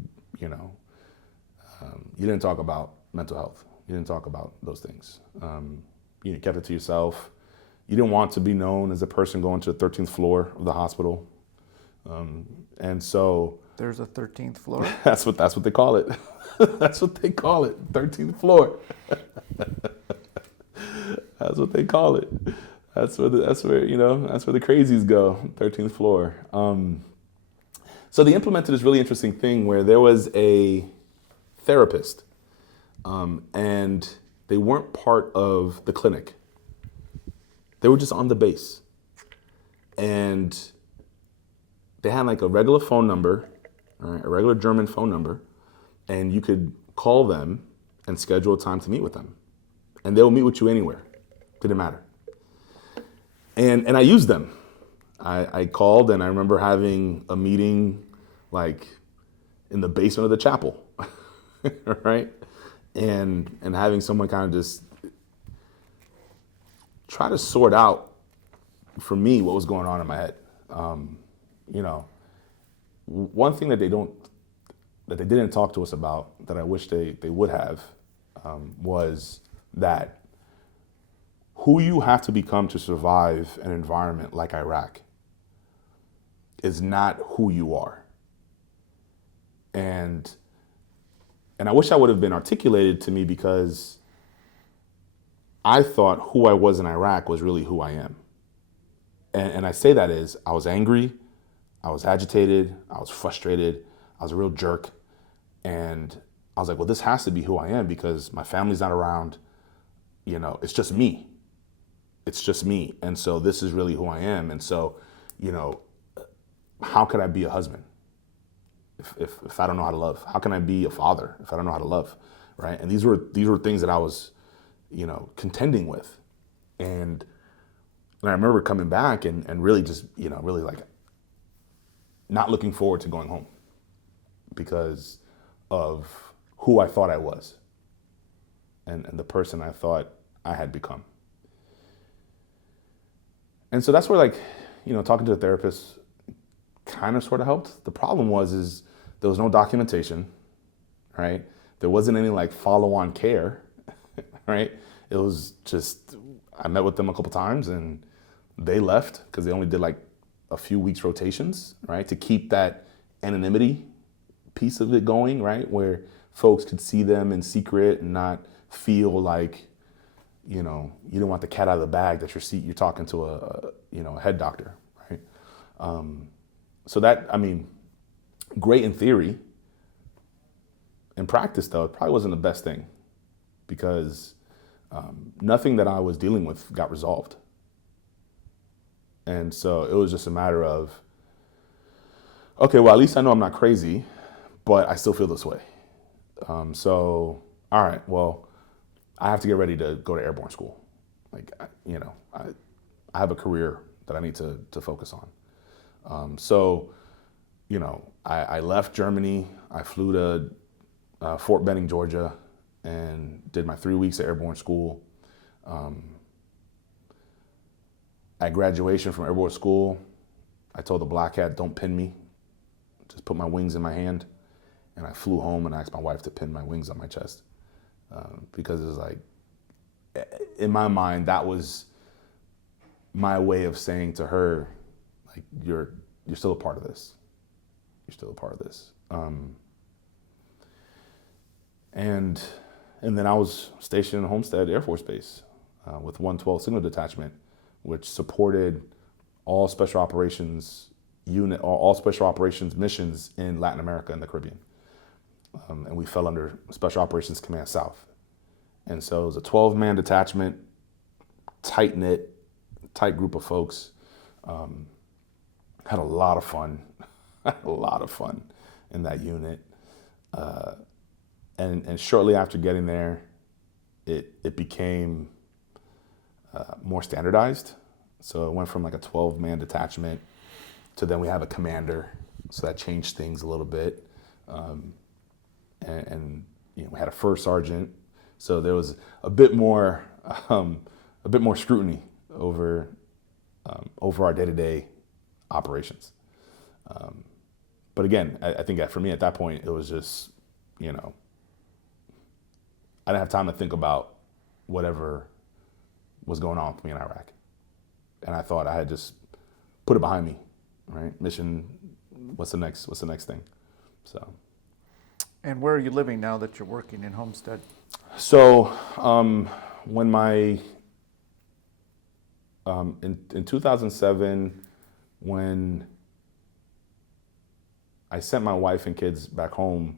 didn't talk about mental health. You didn't talk about those things. You kept it to yourself. You didn't want to be known as a person going to the 13th floor of the hospital. And so There's a 13th floor. That's what they call it. That's what they call it. 13th floor. That's what they call it. That's where the crazies go. 13th floor. So they implemented this really interesting thing where there was a therapist, and they weren't part of the clinic. They were just on the base, and they had like a regular phone number, all right, a regular German phone number, and you could call them and schedule a time to meet with them, and they'll meet with you anywhere. Didn't matter. And I used them. I called, and I remember having a meeting like in the basement of the chapel, right? And having someone kind of just try to sort out for me what was going on in my head. One thing that they didn't talk to us about that I wish they would have was that who you have to become to survive an environment like Iraq is not who you are. And I wish I would have been articulated to me, because I thought who I was in Iraq was really who I am. And I say that is, I was angry, I was agitated, I was frustrated, I was a real jerk. And I was like, well, this has to be who I am, because my family's not around, it's just me. It's just me. And so this is really who I am. And so, how could I be a husband if I don't know how to love? How can I be a father if I don't know how to love, right? And these were things that I was, contending with. And I remember coming back and really just, really like not looking forward to going home because of who I thought I was and the person I thought I had become. And so that's where, like, talking to a therapist kind of sort of helped. The problem is there was no documentation, right? There wasn't any like follow-on care, right? It was just, I met with them a couple times and they left because they only did like a few weeks rotations, right? To keep that anonymity piece of it going, right? Where folks could see them in secret and not feel like, you don't want the cat out of the bag that you're talking to a head doctor, right? So that, great in theory. In practice, though, it probably wasn't the best thing, because nothing that I was dealing with got resolved. And so it was just a matter of, okay, well, at least I know I'm not crazy, but I still feel this way. So, all right, well, I have to get ready to go to airborne school. Like, I have a career that I need to focus on. I left Germany. I flew to Fort Benning, Georgia, and did my 3 weeks of airborne school. At graduation from airborne school, I told the black hat, don't pin me. Just put my wings in my hand. And I flew home and asked my wife to pin my wings on my chest. Because it was like, in my mind, that was my way of saying to her, like, you're still a part of this. You're still a part of this. And then I was stationed in Homestead Air Force Base with 112 Signal Detachment, which supported all special operations all special operations missions in Latin America and the Caribbean. And we fell under Special Operations Command South. And so it was a 12-man detachment, tight-knit, tight group of folks. Had a lot of fun, in that unit. And shortly after getting there, it became more standardized. So it went from like a 12-man detachment to then we have a commander. So that changed things a little bit. And we had a first sergeant. So there was a bit more scrutiny over our day-to-day operations. But again, I think that for me at that point, it was just, I didn't have time to think about whatever was going on with me in Iraq. And I thought I had just put it behind me, right? Mission, what's the next thing? So. And where are you living now that you're working in Homestead? So when in 2007, when I sent my wife and kids back home,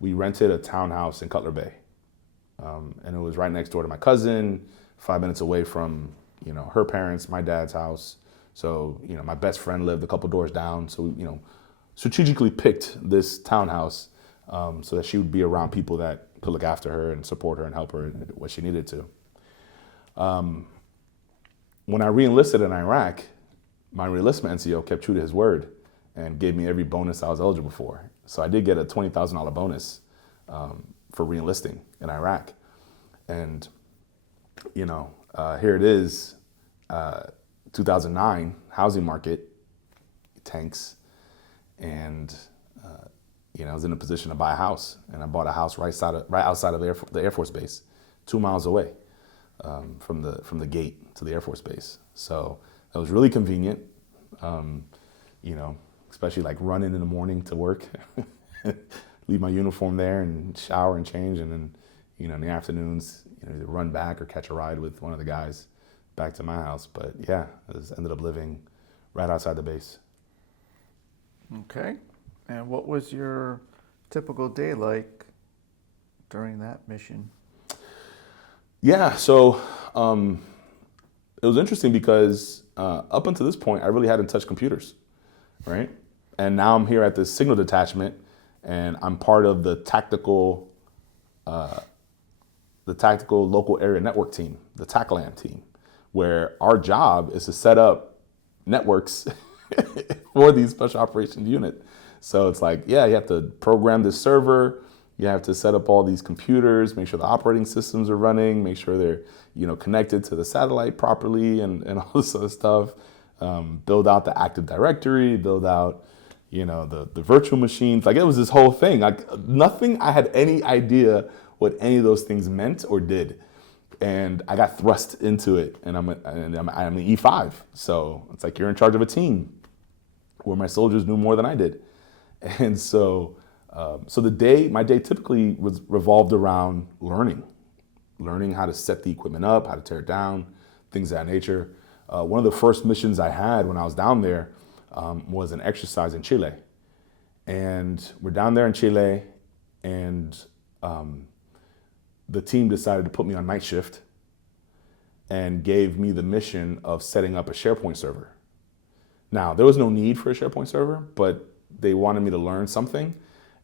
we rented a townhouse in Cutler Bay. And it was right next door to my cousin, 5 minutes away from, her parents, my dad's house. So, my best friend lived a couple doors down. So, strategically picked this townhouse so that she would be around people that could look after her and support her and help her in what she needed to. When I re-enlisted in Iraq, my re-enlistment NCO kept true to his word and gave me every bonus I was eligible for. So I did get a $20,000 bonus for re-enlisting in Iraq. And, here it is, 2009, housing market tanks. And, I was in a position to buy a house. And I bought a house right outside of the Air Force Base, 2 miles away from the gate to the Air Force Base. So that was really convenient, especially like running in the morning to work, leave my uniform there and shower and change. And then, in the afternoons, either run back or catch a ride with one of the guys back to my house. But yeah, I ended up living right outside the base. Okay. And what was your typical day like during that mission? Yeah, so it was interesting because up until this point, I really hadn't touched computers, right? And now I'm here at this signal detachment, and I'm part of the tactical local area network team, the TACLAN team, where our job is to set up networks for these special operations unit. So it's like, you have to program this server, you have to set up all these computers, make sure the operating systems are running, make sure they're, connected to the satellite properly and all this other stuff. Build out the Active Directory, build out, the virtual machines. Like, it was this whole thing. Like, I had any idea what any of those things meant or did. And I got thrust into it, and I'm an E5. So it's like you're in charge of a team where my soldiers knew more than I did. And so my day typically was revolved around learning how to set the equipment up, how to tear it down, things of that nature. One of the first missions I had when I was down there was an exercise in Chile. And we're down there in Chile, and the team decided to put me on night shift and gave me the mission of setting up a SharePoint server. Now, there was no need for a SharePoint server, but they wanted me to learn something,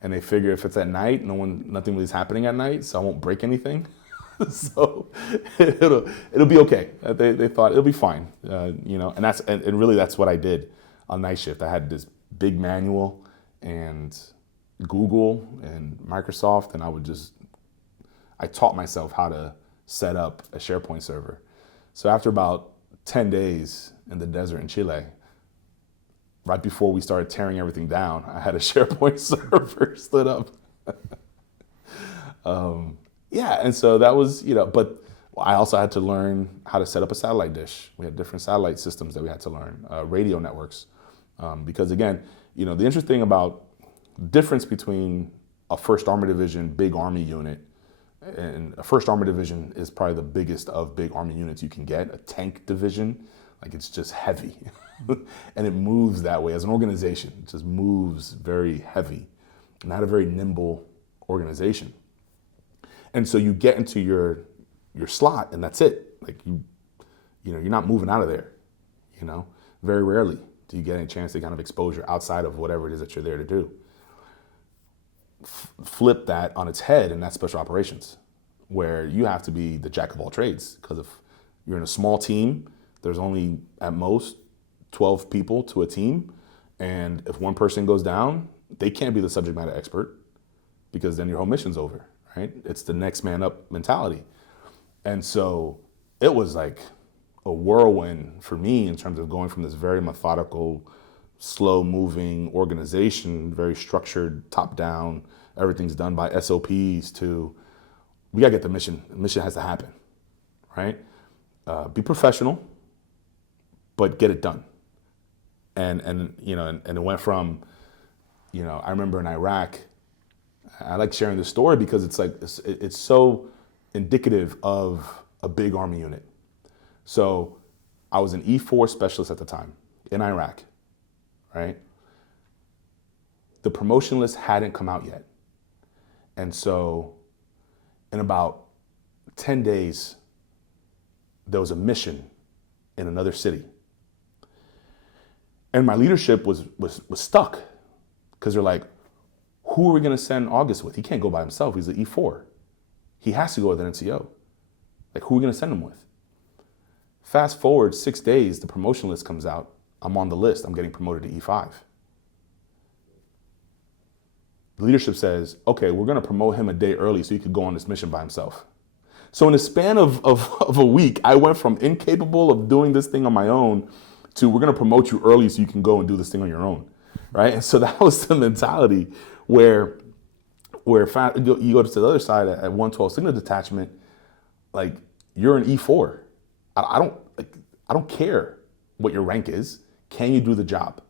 and they figure if it's at night, nothing really is happening at night, so I won't break anything. So it'll be okay. They thought it'll be fine, and really that's what I did on night shift. I had this big manual and Google and Microsoft, and I taught myself how to set up a SharePoint server. So after about 10 days in the desert in Chile, right before we started tearing everything down, I had a SharePoint server stood up. And so that was, but I also had to learn how to set up a satellite dish. We had different satellite systems that we had to learn, radio networks. Because again, the interesting about difference between a 1st Armored Division big Army unit, and a 1st Armored Division is probably the biggest of big Army units you can get, a tank division, like it's just heavy. And it moves that way as an organization. It just moves very heavy, not a very nimble organization. And so you get into your slot and that's it. Like you're not moving out of there. Very rarely do you get any chance to kind of exposure outside of whatever it is that you're there to do. Flip that on its head, and that's special operations, where you have to be the jack of all trades. Because if you're in a small team, there's only at most 12 people to a team, and if one person goes down, they can't be the subject matter expert, because then your whole mission's over, right? It's the next man up mentality. And so it was like a whirlwind for me in terms of going from this very methodical, slow-moving organization, very structured, top-down, everything's done by SOPs, to we gotta get the mission. The mission has to happen, right? Be professional, but get it done. And it went from I remember in Iraq, I like sharing this story because it's so indicative of a big Army unit. So I was an E4 specialist at the time in Iraq, right? The promotion list hadn't come out yet. And so in about 10 days, there was a mission in another city. And my leadership was stuck because they're like, who are we going to send August with? He can't go by himself. He's an E4. He has to go with an NCO. Like, who are we going to send him with? Fast forward 6 days, the promotion list comes out. I'm on the list. I'm getting promoted to E5. The leadership says, okay, we're going to promote him a day early so he could go on this mission by himself. So in the span of a week, I went from incapable of doing this thing on my own to we're going to promote you early so you can go and do this thing on your own, right? And so that was the mentality where you go to the other side at 112 Signal Detachment, like, you're an E4. I don't care what your rank is. Can you do the job?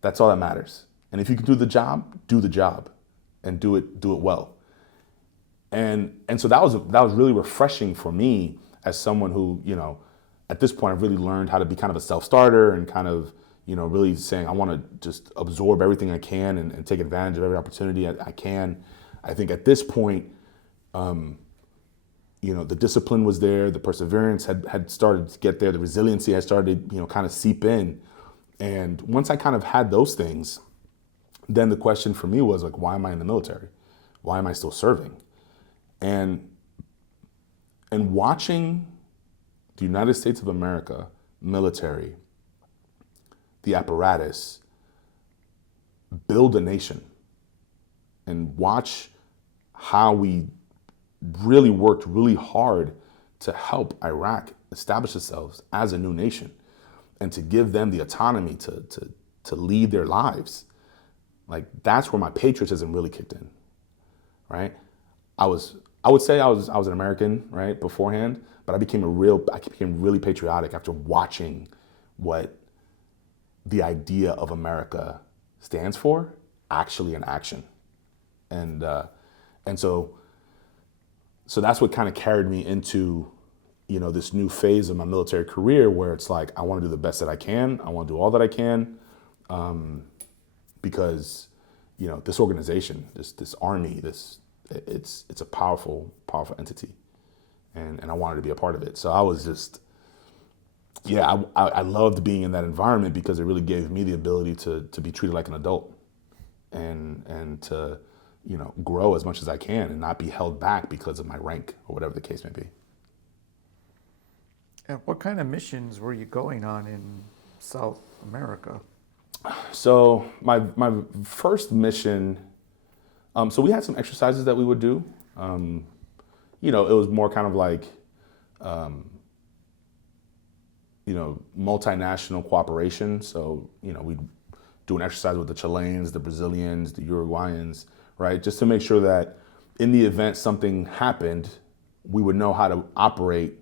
That's all that matters. And if you can do the job, and do it well. And so that was really refreshing for me as someone who, at this point I've really learned how to be kind of a self-starter and kind of, really saying I want to just absorb everything I can and take advantage of every opportunity I can. I think at this point, the discipline was there, the perseverance had started to get there, the resiliency had started, kind of seep in. And once I kind of had those things, then the question for me was like, why am I in the military? Why am I still serving? And watching the United States of America military, the apparatus, build a nation, and watch how we really worked really hard to help Iraq establish themselves as a new nation and to give them the autonomy to lead their lives. Like, that's where my patriotism really kicked in, right? I would say I was an American, right, beforehand, but I became really patriotic after watching what the idea of America stands for, actually in action. And so that's what kind of carried me into, this new phase of my military career where it's like, I want to do the best that I can. I want to do all that I can. Because, this organization, this army, it's a powerful entity. And I wanted to be a part of it. So I was just, I loved being in that environment because it really gave me the ability to be treated like an adult and to, grow as much as I can and not be held back because of my rank or whatever the case may be. And what kind of missions were you going on in South America? So my first mission, so we had some exercises that we would do. It was more kind of like, multinational cooperation. So, we'd do an exercise with the Chileans, the Brazilians, the Uruguayans, right? Just to make sure that in the event something happened, we would know how to operate,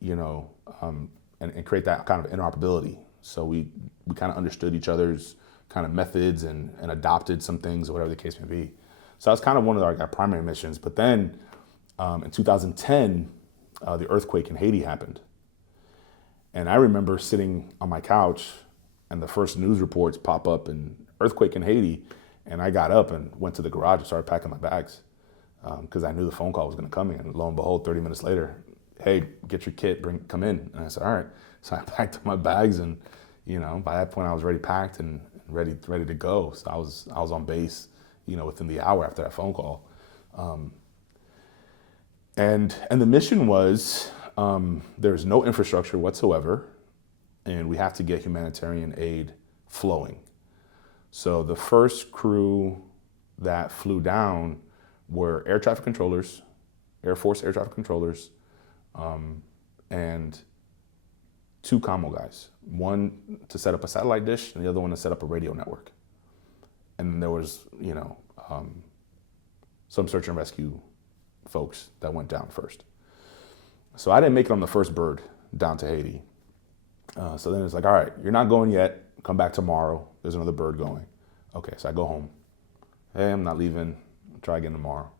and create that kind of interoperability. So we kind of understood each other's kind of methods and adopted some things or whatever the case may be. So that was kind of one of our primary missions. But then in 2010, the earthquake in Haiti happened. And I remember sitting on my couch and the first news reports pop up and earthquake in Haiti. And I got up and went to the garage and started packing my bags because I knew the phone call was going to come in. And lo and behold, 30 minutes later, hey, get your kit, come in. And I said, all right. So I packed up my bags and, by that point I was already packed and ready to go. So I was on base, within the hour after that phone call. And the mission was, there's no infrastructure whatsoever, and we have to get humanitarian aid flowing. So the first crew that flew down were air traffic controllers, Air Force air traffic controllers, and 2 commo guys. One to set up a satellite dish and the other one to set up a radio network. And then there was, some search and rescue folks that went down first. So I didn't make it on the first bird down to Haiti. So then it's like, all right, you're not going yet. Come back tomorrow. There's another bird going. Okay, so I go home. Hey, I'm not leaving. I'll try again tomorrow.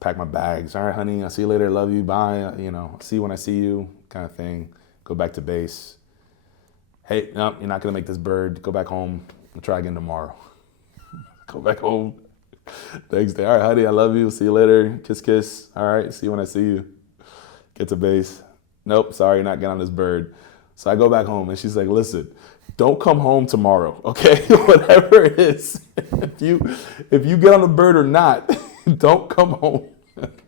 Pack my bags. All right, honey, I'll see you later. Love you. Bye. See you when I see you, kind of thing. Go back to base. Hey, no, you're not gonna make this bird. Go back home. We'll try again tomorrow. Go back home. Next day. All right, honey, I love you. See you later. Kiss, kiss. All right, see you when I see you. Get to base. Nope, sorry, you're not getting on this bird. So I go back home, and she's like, listen, don't come home tomorrow, okay? Whatever it is. If you get on the bird or not, don't come home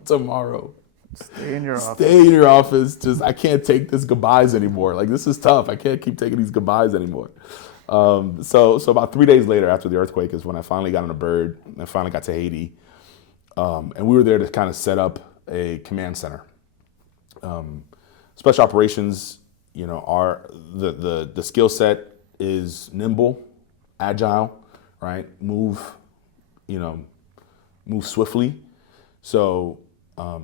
tomorrow. Stay in your office. Stay in your office. Just, I can't take this goodbyes anymore. Like, this is tough. I can't keep taking these goodbyes anymore. So about 3 days later, after the earthquake, is when I finally got on a bird and finally got to Haiti. And we were there to kind of set up a command center. Special operations, are the skill set is nimble, agile, right? Move swiftly. So the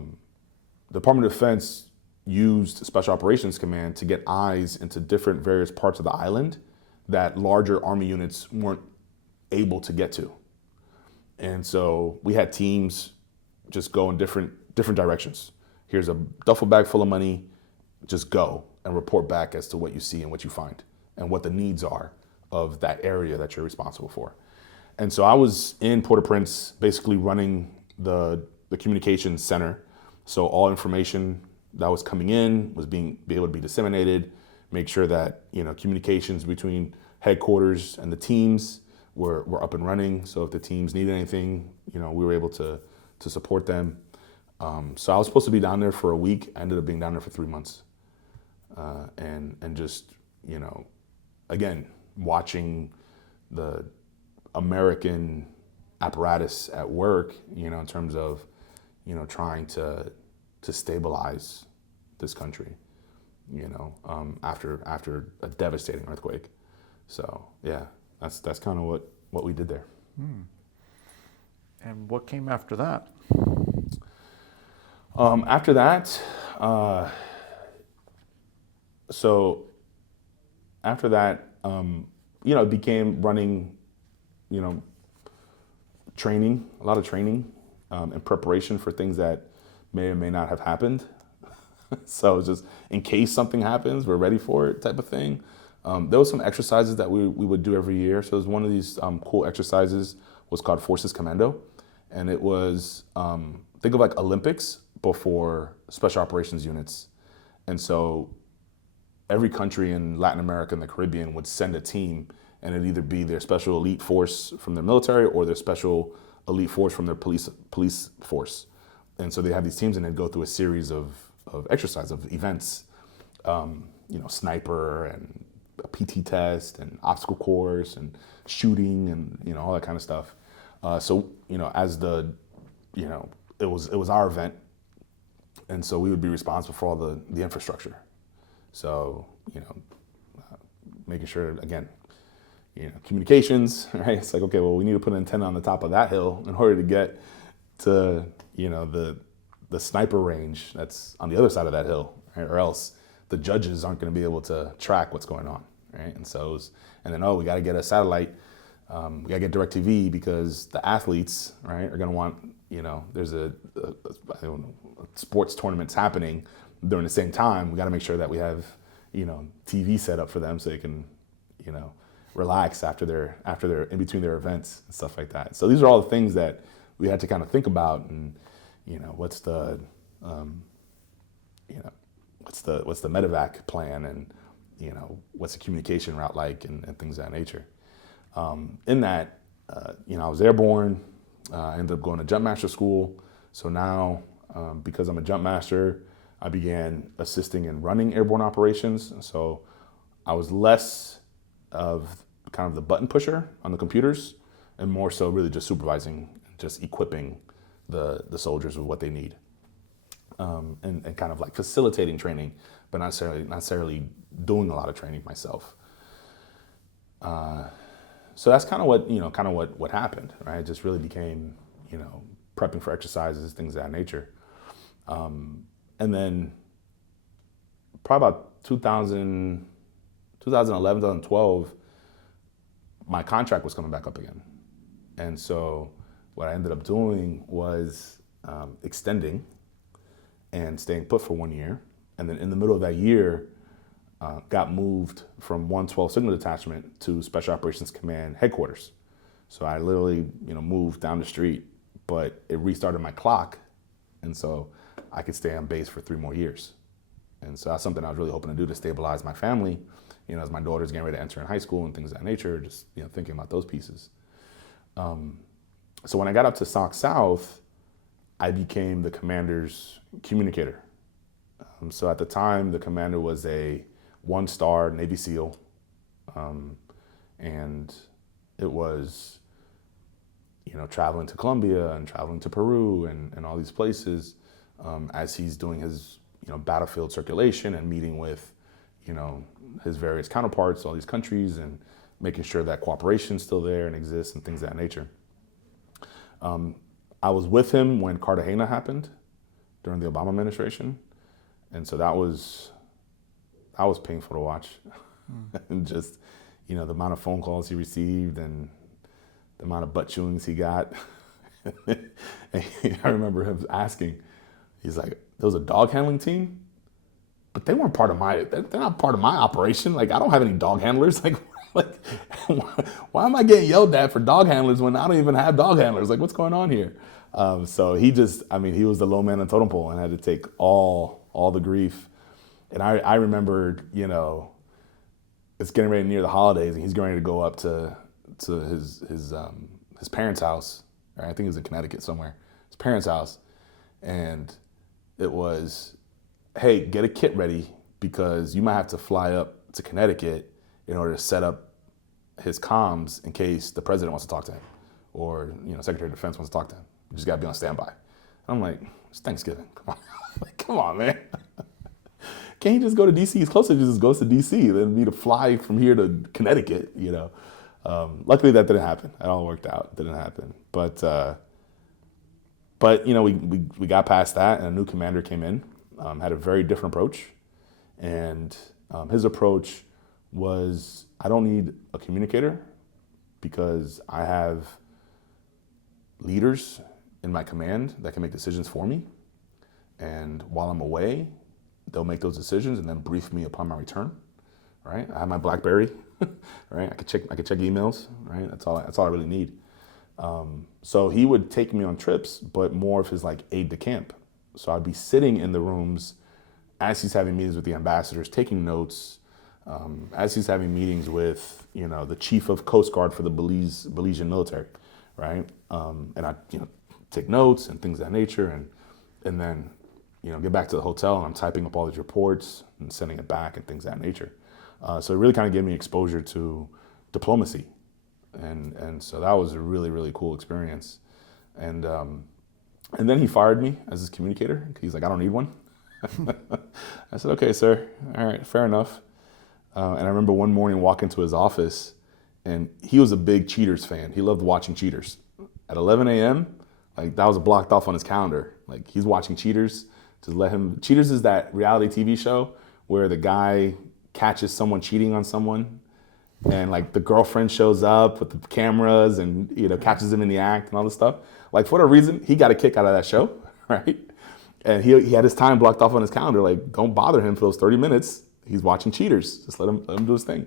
Department of Defense used Special Operations Command to get eyes into different various parts of the island that larger Army units weren't able to get to. And so we had teams just go in different directions. Here's a duffel bag full of money, just go and report back as to what you see and what you find and what the needs are of that area that you're responsible for. And so I was in Port-au-Prince basically running the communications center. So all information that was coming in was be able to be disseminated, make sure that communications between headquarters and the teams were up and running. So if the teams needed anything, we were able to support them. So I was supposed to be down there for a week. I ended up being down there for 3 months. And just, again, watching the American apparatus at work, in terms of, trying to stabilize this country, after a devastating earthquake. So yeah, that's kind of what we did there. And what came after that? After that, it became running, training, a lot of training, in preparation for things that may or may not have happened. So just in case something happens, we're ready for it, type of thing. There was some exercises that we would do every year. So it was one of these cool exercises was called Forces Commando. And it was, think of like Olympics, but for special operations units. And so every country in Latin America and the Caribbean would send a team, and it'd either be their special elite force from their military or their special elite force from their police force. And so they have these teams, and they'd go through a series of exercise, of events, sniper and a PT test and obstacle course and shooting and, all that kind of stuff. So, as it was our event. And so we would be responsible for all the infrastructure. So, making sure, again, communications, right? It's like, okay, well, we need to put an antenna on the top of that hill in order to get to, the sniper range that's on the other side of that hill, right? Or else the judges aren't going to be able to track what's going on, right? And so, we got to get a satellite, we got to get DirecTV because the athletes, right, are going to want, there's I don't know, sports tournaments happening during the same time. We got to make sure that we have, TV set up for them so they can, relax after they're in between their events and stuff like that. So these are all the things that we had to kind of think about, and what's the medevac plan, and what's the communication route like, and things of that nature. In that, I was airborne. I ended up going to jump master school. So now, because I'm a jump master, I began assisting in running airborne operations. So I was less of kind of the button pusher on the computers, and more so really just supervising, just equipping the soldiers with what they need, and kind of like facilitating training, but not necessarily doing a lot of training myself. So that's kind of what happened, right? It just really became, prepping for exercises, things of that nature. And then probably about 2011, 2012, my contract was coming back up again. And so what I ended up doing was extending and staying put for 1 year. And then in the middle of that year, got moved from 112 Signal Detachment to Special Operations Command headquarters. So I literally, moved down the street, but it restarted my clock. And so I could stay on base for 3 more years. And so that's something I was really hoping to do to stabilize my family, as my daughter's getting ready to enter in high school and things of that nature, just, thinking about those pieces. So when I got up to SOC South, I became the commander's communicator. So at the time, the commander was a 1-star Navy SEAL. And it was, traveling to Colombia and traveling to Peru and all these places as he's doing his, battlefield circulation and meeting with, his various counterparts, all these countries, and making sure that cooperation's still there and exists and things of that nature. I was with him when Cartagena happened during the Obama administration. And so that was painful to watch. And just, the amount of phone calls he received and the amount of butt chewings he got. And I remember him asking, he's like, there was a dog handling team, but they weren't part of they're not part of my operation. Like, I don't have any dog handlers. Like, why am I getting yelled at for dog handlers when I don't even have dog handlers? Like, what's going on here? So he was the low man on the totem pole and had to take all the grief. And I remember, it's getting ready near the holidays and he's getting ready to go up to his parents' house. Right? I think he was in Connecticut somewhere. His parents' house. And it was, hey, get a kit ready because you might have to fly up to Connecticut in order to set up his comms in case the president wants to talk to him or, Secretary of Defense wants to talk to him. You just gotta be on standby. I'm like, it's Thanksgiving. Come on. Like, come on, man. Can't you just go to DC? It's closer to just go to DC than me to fly from here to Connecticut, Luckily that didn't happen. It all worked out. It didn't happen. But we got past that and a new commander came in, had a very different approach. And his approach was, I don't need a communicator because I have leaders in my command that can make decisions for me. And while I'm away, they'll make those decisions and then brief me upon my return, right? I have my BlackBerry, right? I could check emails, right? That's all I really need. So he would take me on trips, but more of his like aide de camp. So I'd be sitting in the rooms as he's having meetings with the ambassadors, taking notes, as he's having meetings with, the chief of Coast Guard for the Belizean military, right? And I, take notes and things of that nature, and then, get back to the hotel and I'm typing up all these reports and sending it back and things of that nature. So it really kind of gave me exposure to diplomacy. And so that was a really, really cool experience. And then he fired me as his communicator. He's like, I don't need one. I said, okay, sir. All right, fair enough. And I remember one morning walking to his office and he was a big Cheaters fan. He loved watching Cheaters. At 11 a.m., like that was blocked off on his calendar. Like he's watching Cheaters. Cheaters is that reality TV show where the guy catches someone cheating on someone and like the girlfriend shows up with the cameras and, catches him in the act and all this stuff. Like for whatever reason, he got a kick out of that show, right? And he had his time blocked off on his calendar. Like, don't bother him for those 30 minutes. He's watching Cheaters. Just let him do his thing.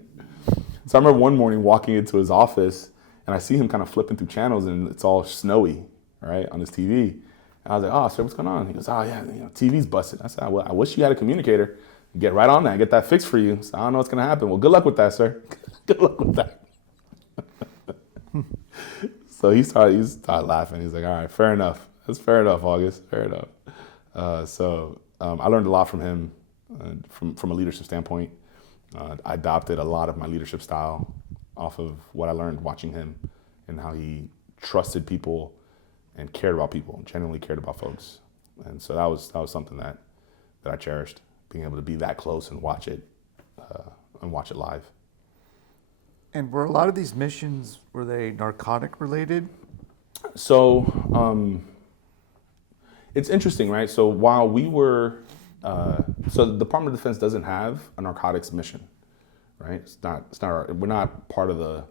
So I remember one morning walking into his office and I see him kind of flipping through channels and it's all snowy, right, on his TV. And I was like, oh, sir, what's going on? He goes, oh, yeah, TV's busted. I said, well, I wish you had a communicator. Get right on that and get that fixed for you. So I don't know what's going to happen. Well, good luck with that, sir. Good luck with that. So he started laughing. He's like, all right, fair enough. That's fair enough, August. Fair enough. So I learned a lot from him from a leadership standpoint. I adopted a lot of my leadership style off of what I learned watching him and how he trusted people and cared about people, genuinely cared about folks. And so that was something that I cherished, being able to be that close and watch it live. And were a lot of these missions, were they narcotic related? So it's interesting, right? So while we were, so the Department of Defense doesn't have a narcotics mission, right? We're not part of the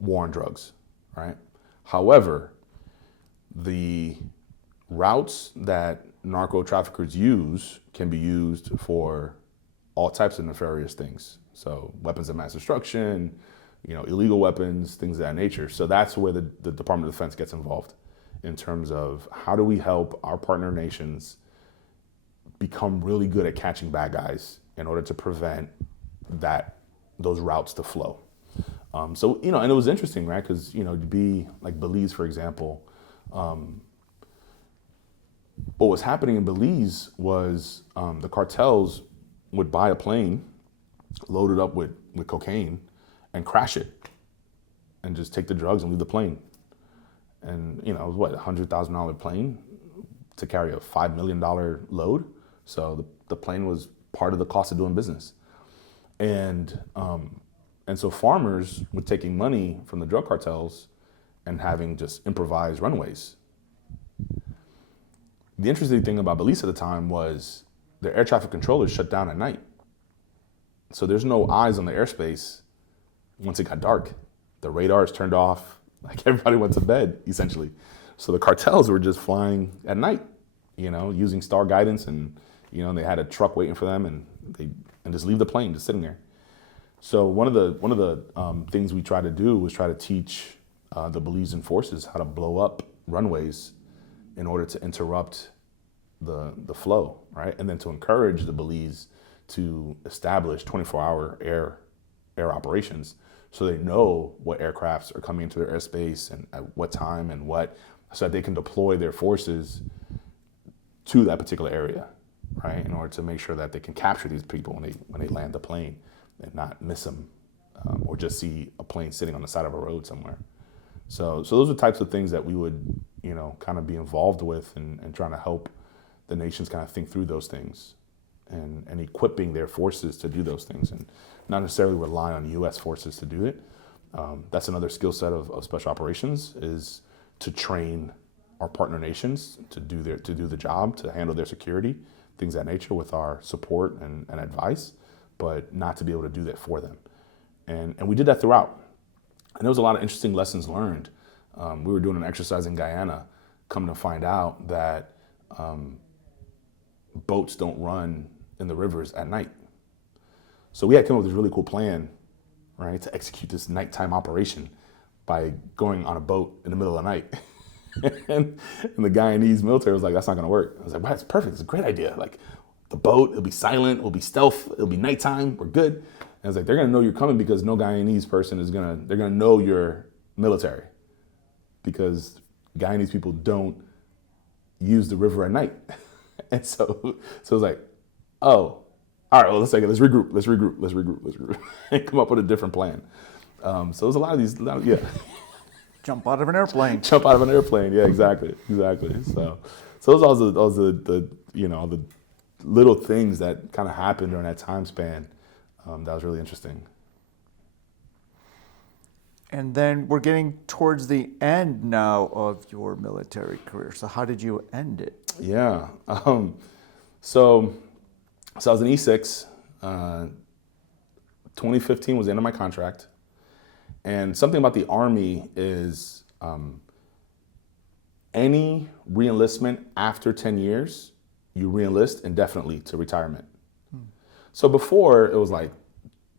war on drugs, right? However, the routes that narco traffickers use can be used for all types of nefarious things. So weapons of mass destruction, illegal weapons, things of that nature. So that's where the Department of Defense gets involved in terms of how do we help our partner nations become really good at catching bad guys in order to prevent those routes to flow. And it was interesting, right? Because, to be like Belize, for example, what was happening in Belize was the cartels would buy a plane loaded up with cocaine and crash it and just take the drugs and leave the plane. And, it was what, $100,000 plane to carry a $5 million load. So the plane was part of the cost of doing business. And so farmers were taking money from the drug cartels and having just improvised runways. The interesting thing about Belize at the time was the air traffic controllers shut down at night. So there's no eyes on the airspace once it got dark. The radars turned off, like everybody went to bed, essentially. So the cartels were just flying at night, using star guidance, and, they had a truck waiting for them, and just leave the plane just sitting there. So one of the things we tried to do was try to teach the Belizean forces how to blow up runways in order to interrupt the flow, right? And then to encourage the Belize to establish 24-hour air operations, so they know what aircrafts are coming into their airspace and at what time and so that they can deploy their forces to that particular area, right? In order to make sure that they can capture these people when they land the plane and not miss them, or just see a plane sitting on the side of a road somewhere. So those are types of things that we would, kind of be involved with and trying to help the nations kind of think through those things and equipping their forces to do those things, and not necessarily rely on U.S. forces to do it. That's another skill set of special operations, is to train our partner nations to do the job, to handle their security, things of that nature, with our support and advice, but not to be able to do that for them. And we did that throughout. And there was a lot of interesting lessons learned. We were doing an exercise in Guyana, coming to find out that boats don't run in the rivers at night. So we had come up with this really cool plan, right, to execute this nighttime operation by going on a boat in the middle of the night. and the Guyanese military was like, that's not gonna work. I was like, well, that's perfect, it's a great idea. Like, the boat, it'll be silent, it'll be stealth, it'll be nighttime, we're good. And I was like, they're gonna know you're coming because no Guyanese person they're gonna know you're military, because Guyanese people don't use the river at night. And so it was like, oh, all right, well, let's regroup, and come up with a different plan. So there's a lot of these, yeah. Jump out of an airplane. Jump out of an airplane, yeah, exactly. So those are the the little things that kind of happened during that time span. That was really interesting. And then we're getting towards the end now of your military career. So how did you end it? Yeah. So I was an E6. 2015 was the end of my contract. And something about the Army is any reenlistment after 10 years, you reenlist indefinitely to retirement. So before, it was like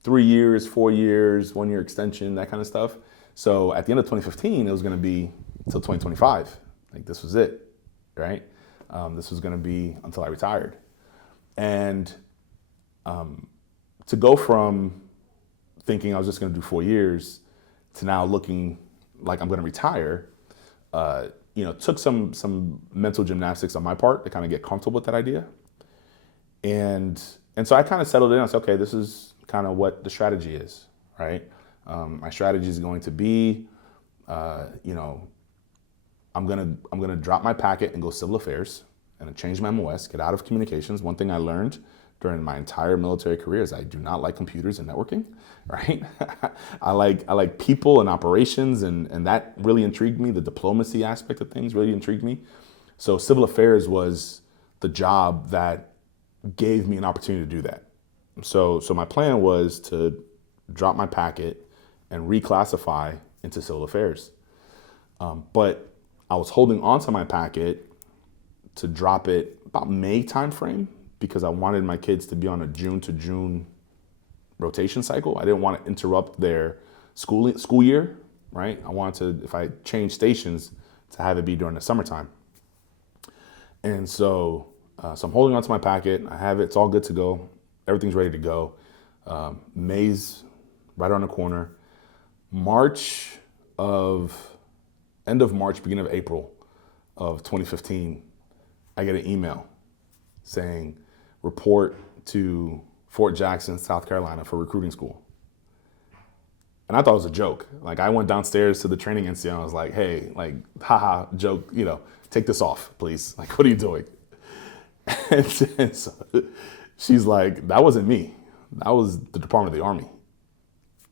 3 years, 4 years, 1 year extension, that kind of stuff. So at the end of 2015, it was going to be until 2025. Like, this was it, right? This was going to be until I retired. And to go from thinking I was just going to do 4 years to now looking like I'm going to retire, took some mental gymnastics on my part to kind of get comfortable with that idea. And so I kind of settled in. I said, okay, this is kind of what the strategy is, right? My strategy is going to be, I'm gonna drop my packet and go civil affairs, and change my MOS, get out of communications. One thing I learned during my entire military career is I do not like computers and networking, right? I like people and operations, and that really intrigued me. The diplomacy aspect of things really intrigued me. So civil affairs was the job that gave me an opportunity to do that. So my plan was to drop my packet and reclassify into civil affairs. But I was holding on to my packet to drop it about May timeframe because I wanted my kids to be on a June to June rotation cycle. I didn't want to interrupt their school year, right? I wanted to, if I changed stations, to have it be during the summertime. And so I'm holding on to my packet. I have it. It's all good to go. Everything's ready to go. May's right around the corner. End of March, beginning of April of 2015, I get an email saying, report to Fort Jackson, South Carolina for recruiting school. And I thought it was a joke. Like, I went downstairs to the training institute and I was like, hey, like, haha, joke, take this off, please. Like, what are you doing? And so she's like, that wasn't me. That was the Department of the Army.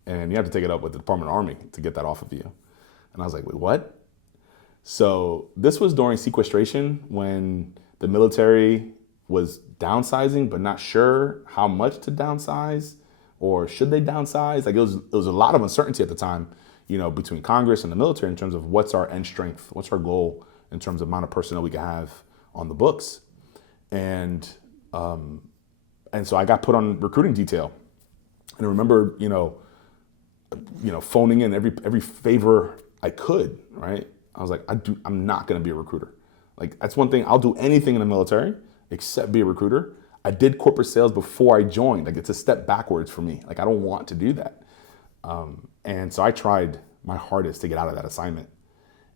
And you have to take it up with the Department of the Army to get that off of you. And I was like, wait, what? So this was during sequestration when the military was downsizing, but not sure how much to downsize or should they downsize. Like, it was a lot of uncertainty at the time, between Congress and the military in terms of what's our end strength, what's our goal in terms of amount of personnel we can have on the books. And so I got put on recruiting detail. And I remember, phoning in every favor I could, right? I was like, I'm not going to be a recruiter. Like, that's one thing. I'll do anything in the military except be a recruiter. I did corporate sales before I joined. Like, it's a step backwards for me. Like, I don't want to do that. And so I tried my hardest to get out of that assignment.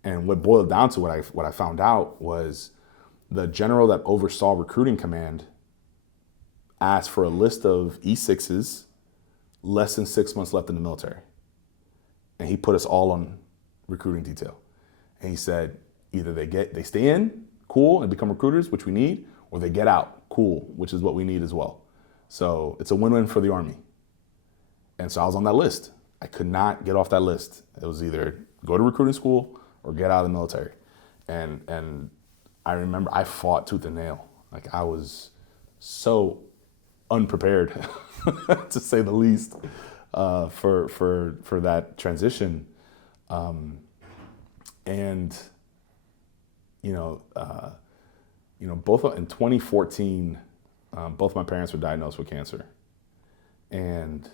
And what boiled down to what I found out was the general that oversaw recruiting command asked for a list of E6s, less than 6 months left in the military. And he put us all on recruiting detail. And he said, either they stay in, cool, and become recruiters, which we need, or they get out, cool, which is what we need as well. So it's a win-win for the Army. And so I was on that list. I could not get off that list. It was either go to recruiting school or get out of the military. And I remember I fought tooth and nail. Like, I was so unprepared, to say the least, for that transition. Both in 2014, both my parents were diagnosed with cancer. And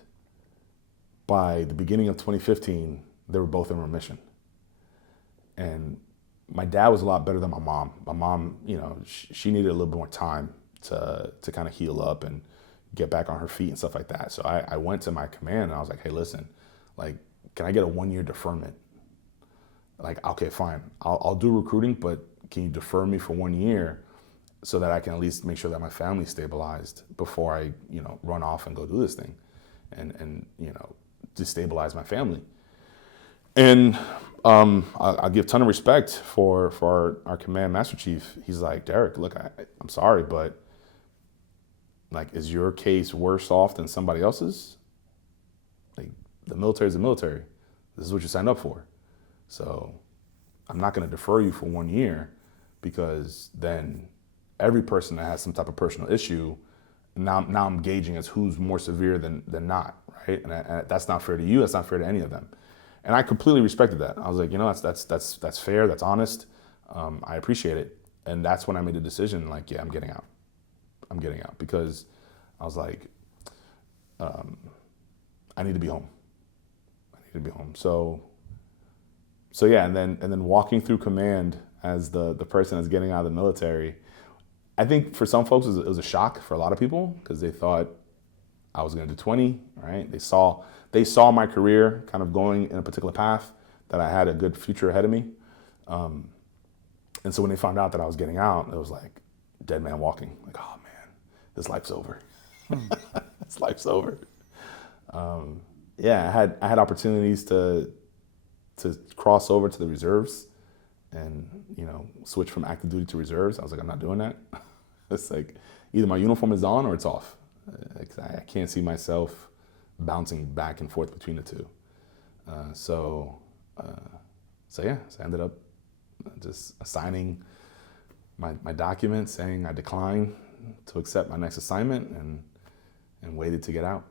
by the beginning of 2015, they were both in remission. And my dad was a lot better than my mom. My mom, she needed a little bit more time to kind of heal up and get back on her feet and stuff like that. So I went to my command and I was like, hey, listen, like, can I get a 1-year deferment? Like, okay, fine. I'll do recruiting, but can you defer me for 1 year so that I can at least make sure that my family's stabilized before I, run off and go do this thing and destabilize my family. And I'll give a ton of respect for our command master chief. He's like, Derek, look, I'm sorry, but like, is your case worse off than somebody else's? Like, the military is the military. This is what you signed up for. So I'm not going to defer you for 1 year, because then every person that has some type of personal issue, now I'm gauging as who's more severe than not, right? And that's not fair to you. That's not fair to any of them. And I completely respected that. I was like, that's fair. That's honest. I appreciate it. And that's when I made the decision, like, yeah, I'm getting out. I'm getting out, because I was like, I need to be home. So yeah, and then walking through command as the person that's getting out of the military, I think for some folks it was a shock for a lot of people, because they thought I was going to do 20, right? They saw my career kind of going in a particular path, that I had a good future ahead of me. And so when they found out that I was getting out, it was like dead man walking. Like, oh man, this life's over. This life's over. Yeah, I had opportunities to cross over to the reserves and, switch from active duty to reserves. I was like, I'm not doing that. It's like, either my uniform is on or it's off. I can't see myself bouncing back and forth between the two. So I ended up just assigning my document saying I decline to accept my next assignment, and waited to get out.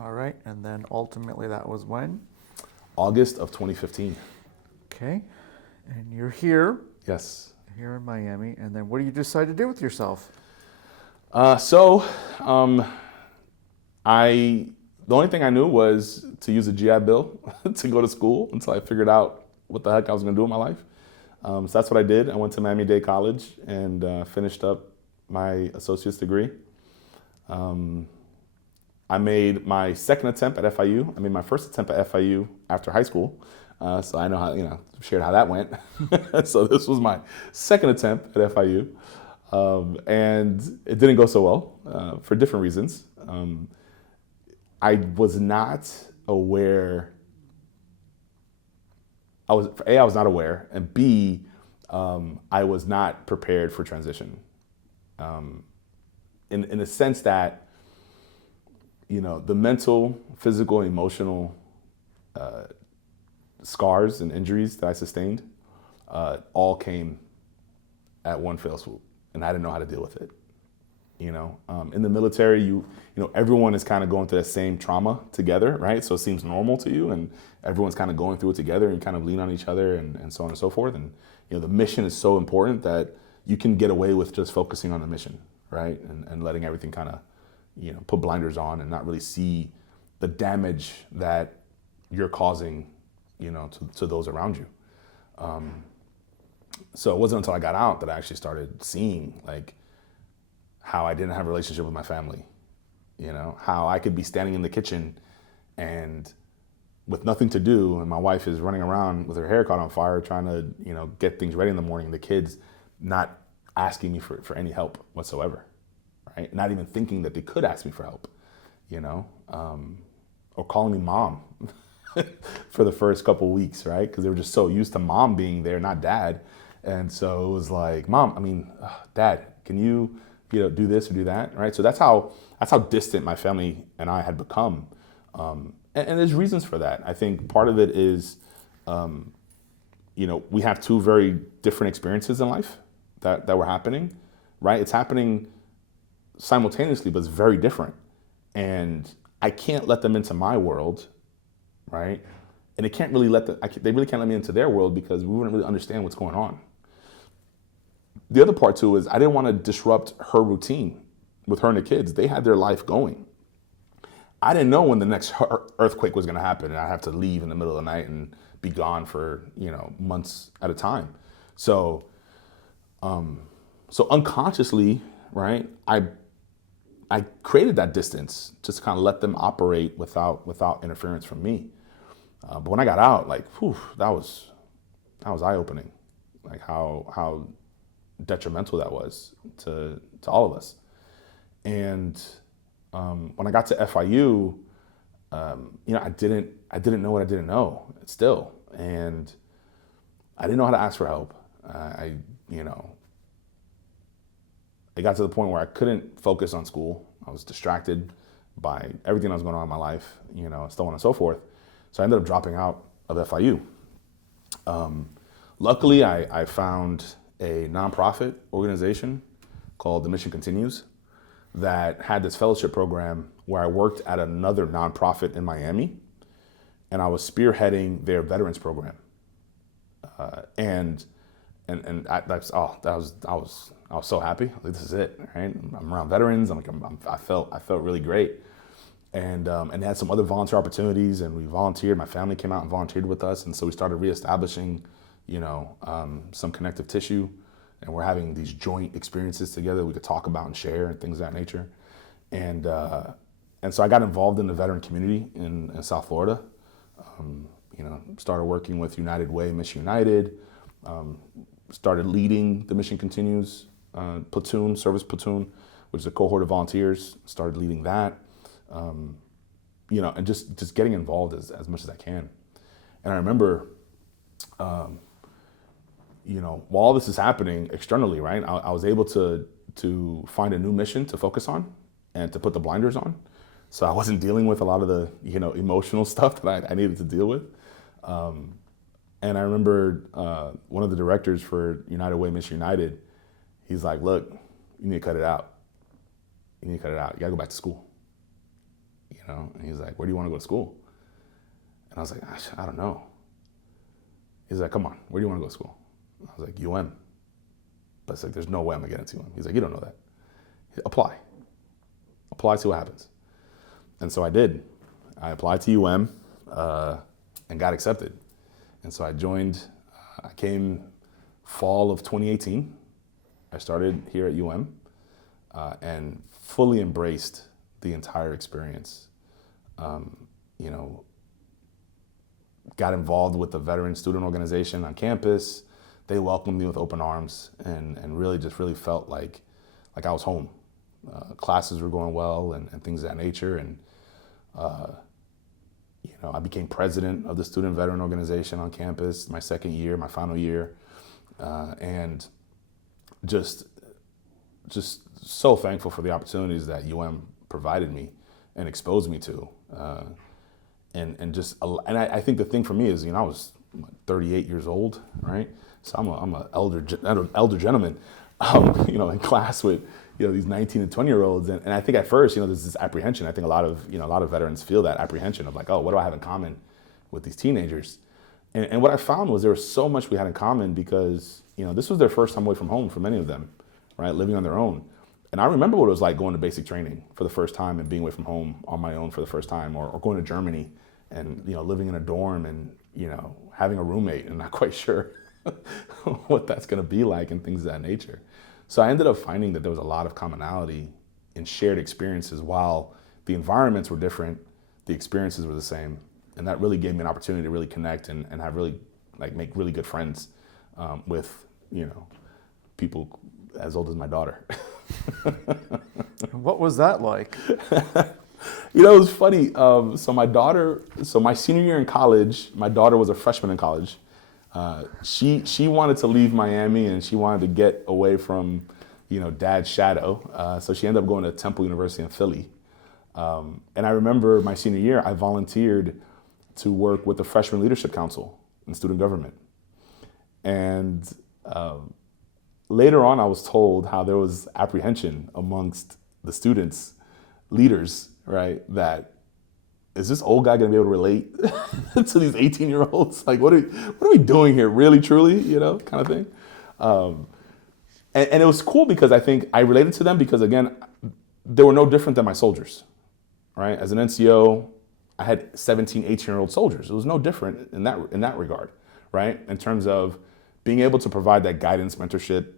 All right, and then ultimately that was when? August of 2015. Okay. And you're here Yes. in Miami. And then what do you decide to do with yourself? The only thing I knew was to use a GI Bill to go to school until I figured out what the heck I was going to do in my life. So that's what I did. I went to Miami-Dade College and finished up my associate's degree. I made my second attempt at FIU. I made my first attempt at FIU after high school. So I know how, shared how that went. So this was my second attempt at FIU. And it didn't go so well for different reasons. I was not aware. I was not aware, and B, I was not prepared for transition. In the sense that, the mental, physical, and emotional scars and injuries that I sustained all came at one fell swoop, and I didn't know how to deal with it. In the military, everyone is kind of going through that same trauma together, right? So it seems normal to you, and everyone's kind of going through it together, and you kind of lean on each other, and so on and so forth. And the mission is so important that you can get away with just focusing on the mission, right? And letting everything kind of, put blinders on and not really see the damage that you're causing, to those around you. So it wasn't until I got out that I actually started seeing how I didn't have a relationship with my family, how I could be standing in the kitchen and with nothing to do, and my wife is running around with her hair caught on fire trying to, get things ready in the morning, the kids not asking me for any help whatsoever, right? Not even thinking that they could ask me for help, or calling me mom for the first couple weeks, right? Because they were just so used to mom being there, not dad. And so it was like, Dad, can you, do this or do that, right? So that's how distant my family and I had become. And there's reasons for that. I think part of it is, we have two very different experiences in life that were happening, right? It's happening simultaneously, but it's very different. And I can't let them into my world, right? And they can't really they really can't let me into their world because we wouldn't really understand what's going on. The other part too is I didn't want to disrupt her routine with her and the kids. They had their life going. I didn't know when the next earthquake was going to happen, and I have to leave in the middle of the night and be gone for months at a time. So unconsciously, right? I created that distance just to kind of let them operate without interference from me. But when I got out, that was eye-opening, how detrimental that was to all of us. And when I got to FIU, I didn't know what I didn't know still, and I didn't know how to ask for help. I got to the point where I couldn't focus on school. I was distracted by everything that was going on in my life, so on and so forth. So I ended up dropping out of FIU. Luckily, I found a nonprofit organization called The Mission Continues that had this fellowship program where I worked at another nonprofit in Miami, and I was spearheading their veterans program. I was so happy. This is it, right? I'm around veterans. I felt really great, and they had some other volunteer opportunities, and we volunteered. My family came out and volunteered with us, and so we started reestablishing, some connective tissue, and we're having these joint experiences together we could talk about and share and things of that nature, and so I got involved in the veteran community in South Florida. Started working with United Way, Mission United. Started leading the Mission Continues service platoon, which is a cohort of volunteers. Started leading that, and just getting involved as much as I can. And I remember, while this is happening externally, right, I was able to find a new mission to focus on and to put the blinders on. So I wasn't dealing with a lot of the, emotional stuff that I needed to deal with. And I remember one of the directors for United Way, Mission United, he's like, look, you need to cut it out. You gotta go back to school. And he's like, where do you want to go to school? And I was like, I don't know. He's like, come on, where do you want to go to school? I was like, UM. But it's like, there's no way I'm gonna get into UM. He's like, you don't know that. Apply, see what happens. And so I did. I applied to UM and got accepted. And so I joined, I came fall of 2018. I started here at UM and fully embraced the entire experience. You know, got involved with the veteran student organization on campus. They welcomed me with open arms and really felt like I was home. Classes were going well and things of that nature. And, you know, I became president of the student veteran organization on campus my second year, my final year. And just so thankful for the opportunities that UM provided me and exposed me to. And I think the thing for me is, you know, I was 38 years old, right? So I'm an elder gentleman, you know, in class with, you know, these 19 and 20-year-olds. And I think at first, you know, there's this apprehension. I think a lot of veterans feel that apprehension of like, oh, what do I have in common with these teenagers? And what I found was there was so much we had in common because, you know, this was their first time away from home for many of them, right? Living on their own. And I remember what it was like going to basic training for the first time and being away from home on my own for the first time, or going to Germany and, you know, living in a dorm and, you know, having a roommate and not quite sure what that's going to be like and things of that nature. So I ended up finding that there was a lot of commonality in shared experiences. While the environments were different, the experiences were the same. And that really gave me an opportunity to really connect and have really, like, make really good friends with, you know, people as old as my daughter. What was that like? You know, it was funny. So my senior year in college, my daughter was a freshman in college. She wanted to leave Miami and she wanted to get away from, you know, dad's shadow. So she ended up going to Temple University in Philly. And I remember my senior year, I volunteered to work with the Freshman Leadership Council in student government. And later on, I was told how there was apprehension amongst the students, leaders, right? That, is this old guy gonna be able to relate to these 18-year-olds? Like, what are we doing here? Really, truly, you know, kind of thing. And it was cool because I think I related to them because, again, they were no different than my soldiers, right? As an NCO, I had 17, 18-year-old soldiers. It was no different in that regard, right? In terms of being able to provide that guidance, mentorship,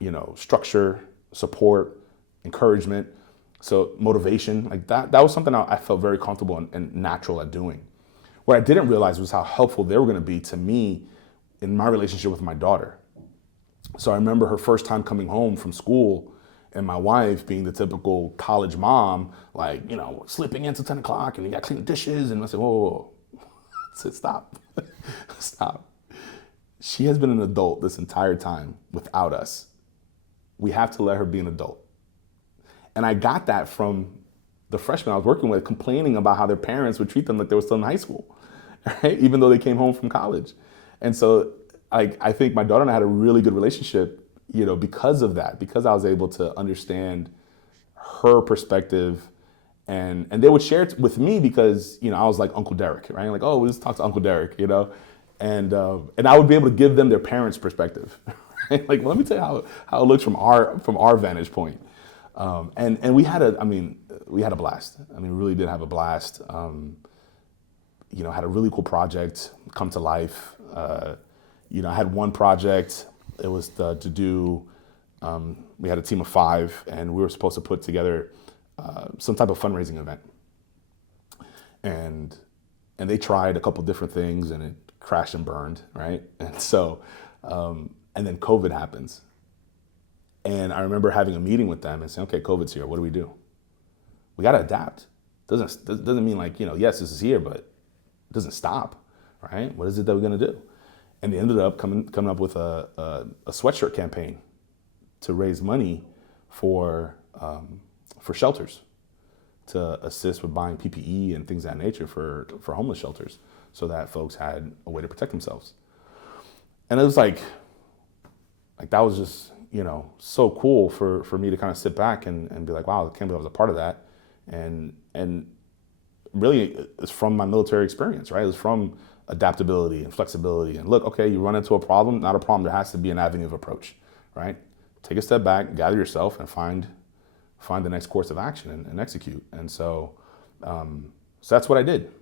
you know, structure, support, encouragement, so motivation, like that was something I felt very comfortable and natural at doing. What I didn't realize was how helpful they were going to be to me in my relationship with my daughter. So I remember her first time coming home from school and my wife being the typical college mom, like, you know, sleeping in till 10 o'clock and you got to clean the dishes. And I said, whoa. I said, stop, stop. She has been an adult this entire time without us. We have to let her be an adult. And I got that from the freshmen I was working with complaining about how their parents would treat them like they were still in high school, right? Even though they came home from college. And so I think my daughter and I had a really good relationship, you know, because of that, because I was able to understand her perspective and they would share it with me because, you know, I was like Uncle Derek, right? Like, oh, we'll just talk to Uncle Derek, you know? And I would be able to give them their parents' perspective, right? Like, well, let me tell you how it looks from our vantage point. And we had a blast. I mean, we really did have a blast. You know, had a really cool project come to life. You know, I had one project. It was to do, we had a team of 5 and we were supposed to put together some type of fundraising event. And they tried a couple different things and it crashed and burned, right? And so, and then COVID happens. And I remember having a meeting with them and saying, okay, COVID's here. What do we do? We got to adapt. Doesn't mean like, you know, yes, this is here, but it doesn't stop, right? What is it that we're going to do? And they ended up coming up with a sweatshirt campaign to raise money for shelters, to assist with buying PPE and things of that nature for homeless shelters so that folks had a way to protect themselves. And it was like that was just, you know, so cool for me to kind of sit back and be like, wow, I can't believe I was a part of that. And really is from my military experience, right? It's from adaptability and flexibility. And look, okay, you run into a problem, not a problem. There has to be an avenue of approach, right? Take a step back, gather yourself, and find the next course of action and execute. And so that's what I did.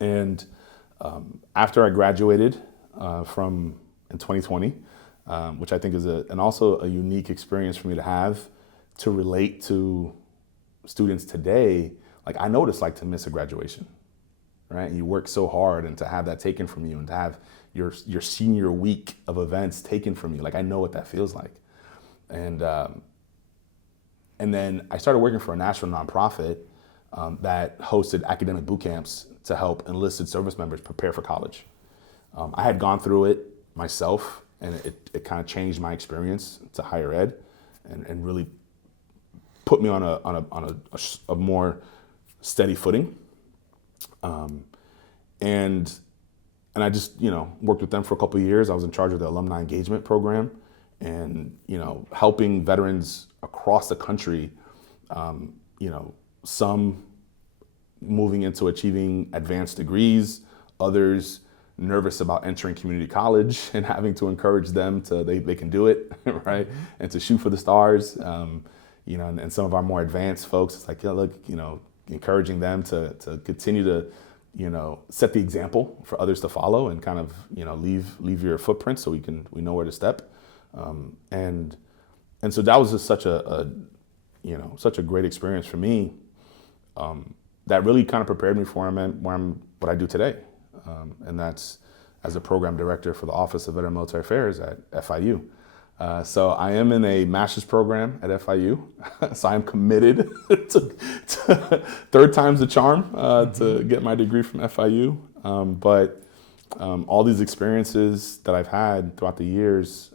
And after I graduated in 2020, which I think is also a unique experience for me to have to relate to students today. Like, I know what it's like to miss a graduation, right? You work so hard, and to have that taken from you, and to have your senior week of events taken from you, like, I know what that feels like. And then I started working for a national nonprofit that hosted academic boot camps to help enlisted service members prepare for college. I had gone through it myself, and it kind of changed my experience to higher ed, and really put me on a more steady footing. And I just, worked with them for a couple of years. I was in charge of the alumni engagement program, and, helping veterans across the country, some moving into achieving advanced degrees, others nervous about entering community college and having to encourage them they can do it, right? And to shoot for the stars. And some of our more advanced folks, it's like, look, encouraging them to continue to, set the example for others to follow, and kind of, leave your footprint so we know where to step. And so that was just such a great experience for me, that really kind of prepared me for what I do today. And that's as a program director for the Office of Veteran Military Affairs at FIU. So I am in a master's program at FIU. So I'm committed to third time's the charm to get my degree from FIU. But all these experiences that I've had throughout the years,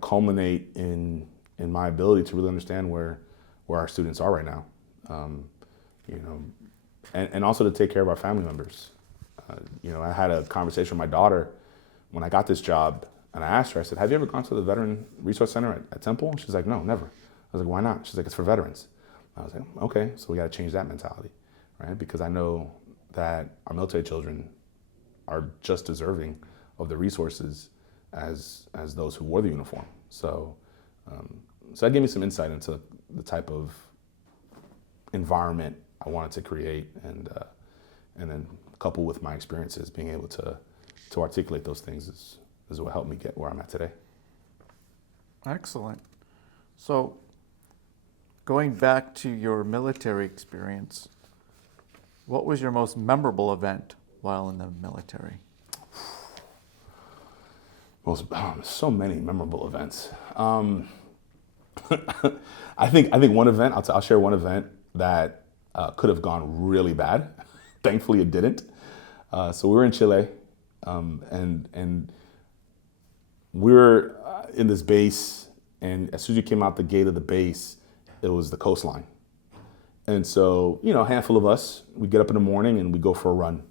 culminate in my ability to really understand where our students are right now. And also to take care of our family members. I had a conversation with my daughter when I got this job, and I asked her, I said, have you ever gone to the Veteran Resource Center at Temple? And she's like, no, never. I was like, why not? She's like, it's for veterans. I was like, okay, so we got to change that mentality, right? Because I know that our military children are just deserving of the resources as those who wore the uniform. So that gave me some insight into the type of environment I wanted to create, and then coupled with my experiences, being able to articulate those things is what helped me get where I'm at today. Excellent. So, going back to your military experience, what was your most memorable event while in the military? So many memorable events. I think one event, I'll share one event that could have gone really bad. Thankfully, it didn't. So we were in Chile, and we were in this base, and as soon as you came out the gate of the base, it was the coastline. And so, a handful of us, we get up in the morning and we go for a run,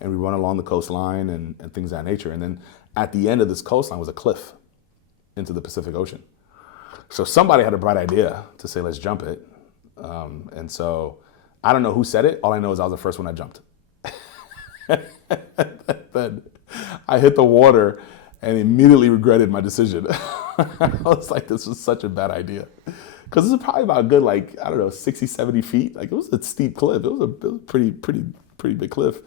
and we run along the coastline and things of that nature. And then at the end of this coastline was a cliff into the Pacific Ocean. So somebody had a bright idea to say, let's jump it. And so I don't know who said it. All I know is I was the first one that jumped. Then I hit the water and immediately regretted my decision. I was like, this was such a bad idea. Because this is probably about a good, 60, 70 feet. Like, it was a steep cliff. It was a pretty big cliff.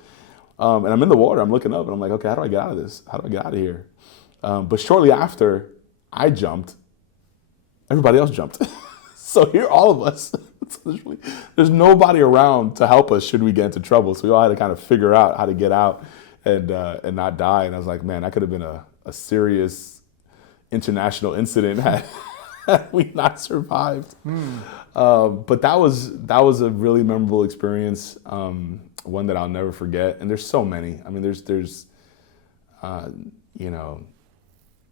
And I'm in the water, I'm looking up, and I'm like, okay, how do I get out of this? How do I get out of here? But shortly after I jumped, everybody else jumped. So here, all of us, there's nobody around to help us should we get into trouble. So we all had to kind of figure out how to get out and not die. And I was like, man, that could have been a serious international incident had we not survived. But that was a really memorable experience, one that I'll never forget. And there's so many. I mean, there's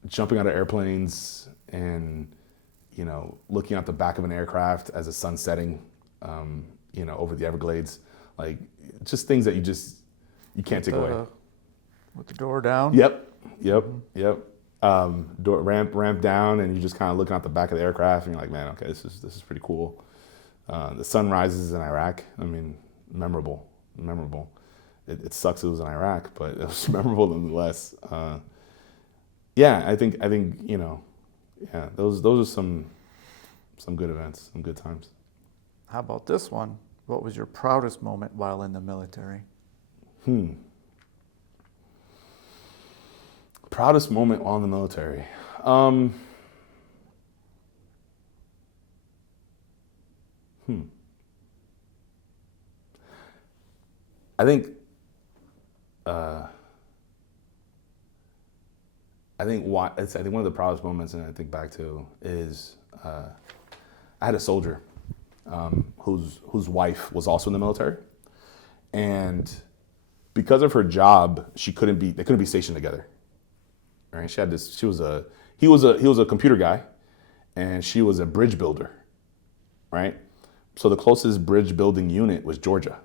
jumping out of airplanes and looking out the back of an aircraft as the sun's setting, over the Everglades, like just things that you can't take away. With the door down? Yep. Door ramp down, and you're just kind of looking out the back of the aircraft, and you're like, man, okay, this is pretty cool. The sun rises in Iraq. I mean, memorable. It sucks it was in Iraq, but it was memorable nonetheless. Yeah, I think yeah, those are some good events, some good times. How about this one? What was your proudest moment while in the military? Proudest moment while in the military. I think one of the proudest moments, and I think back to, is I had a soldier whose wife was also in the military, and because of her job, they couldn't be stationed together. Right? He was a computer guy, and she was a bridge builder. Right? So the closest bridge building unit was Georgia.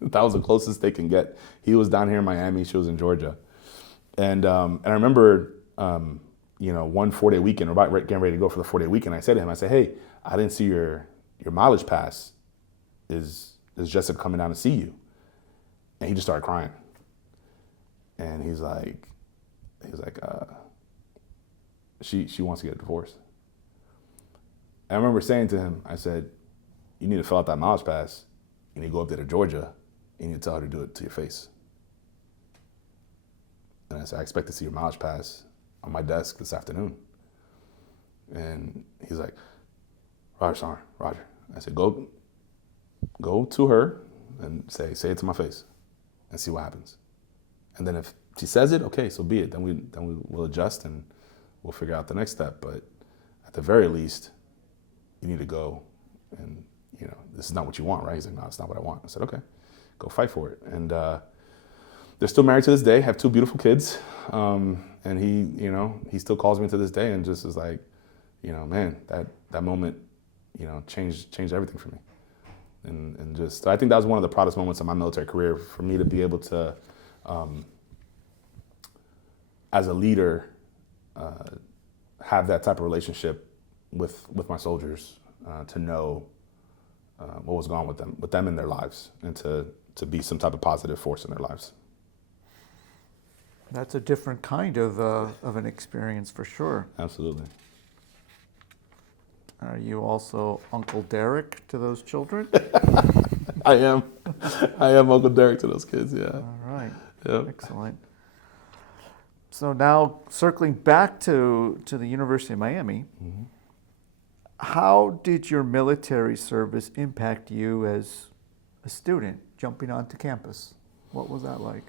That was the closest they can get. He was down here in Miami, she was in Georgia. And I remember, one 4-day weekend, or about getting ready to go for the 4-day weekend, I said to him, hey, I didn't see your mileage pass. Is Jessica coming down to see you? And he just started crying. And he's like, she wants to get a divorce. And I remember saying to him, I said, you need to fill out that mileage pass. You need to go up there to Georgia. You need to tell her to do it to your face. And I said, I expect to see your mileage pass on my desk this afternoon. And he's like, Roger. I said, go to her and say it to my face and see what happens. And then if she says it, okay, so be it. Then we will adjust and we'll figure out the next step. But at the very least, you need to go and, this is not what you want, right? He's like, no, it's not what I want. I said, okay, go fight for it. And they're still married to this day, have 2 beautiful kids. And he still calls me to this day and just is like, man, that moment, changed everything for me. And just, I think that was one of the proudest moments of my military career, for me to be able to, as a leader, have that type of relationship with my soldiers, to know what was going on with them in their lives, and to be some type of positive force in their lives. That's a different kind of an experience for sure. Absolutely. Are you also Uncle Derek to those children? I am Uncle Derek to those kids, yeah. All right. Yep. Excellent. So now circling back to the University of Miami, Mm-hmm. How did your military service impact you as a student jumping onto campus? What was that like?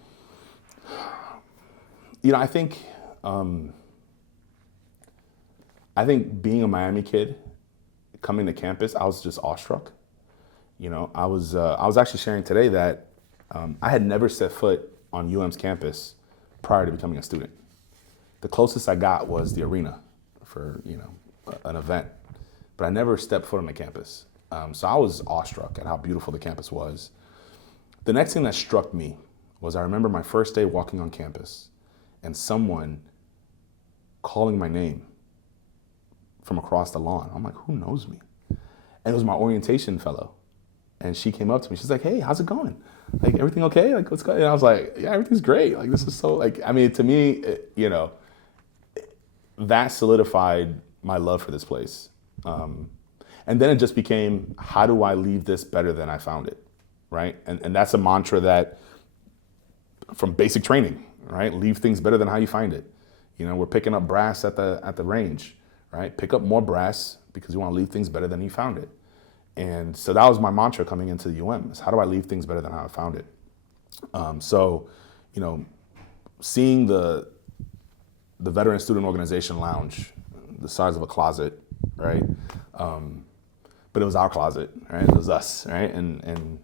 I think being a Miami kid, coming to campus, I was just awestruck. I was actually sharing today that I had never set foot on UM's campus prior to becoming a student. The closest I got was the arena for an event, but I never stepped foot on the campus. So I was awestruck at how beautiful the campus was. The next thing that struck me was, I remember my first day walking on campus and someone calling my name from across the lawn. I'm like, who knows me? And it was my orientation fellow. And she came up to me. She's like, hey, how's it going? Like, everything okay? Like, what's going on? And I was like, yeah, everything's great. Like, this is so, to me, that solidified my love for this place. And then it just became, how do I leave this better than I found it, right? And that's a mantra that, from basic training, right? Leave things better than how you find it. We're picking up brass at the range, right? Pick up more brass because you want to leave things better than you found it. And so that was my mantra coming into the UM, is how do I leave things better than how I found it? Seeing the Veteran Student Organization Lounge, the size of a closet, right? But it was our closet, right? It was us, right? And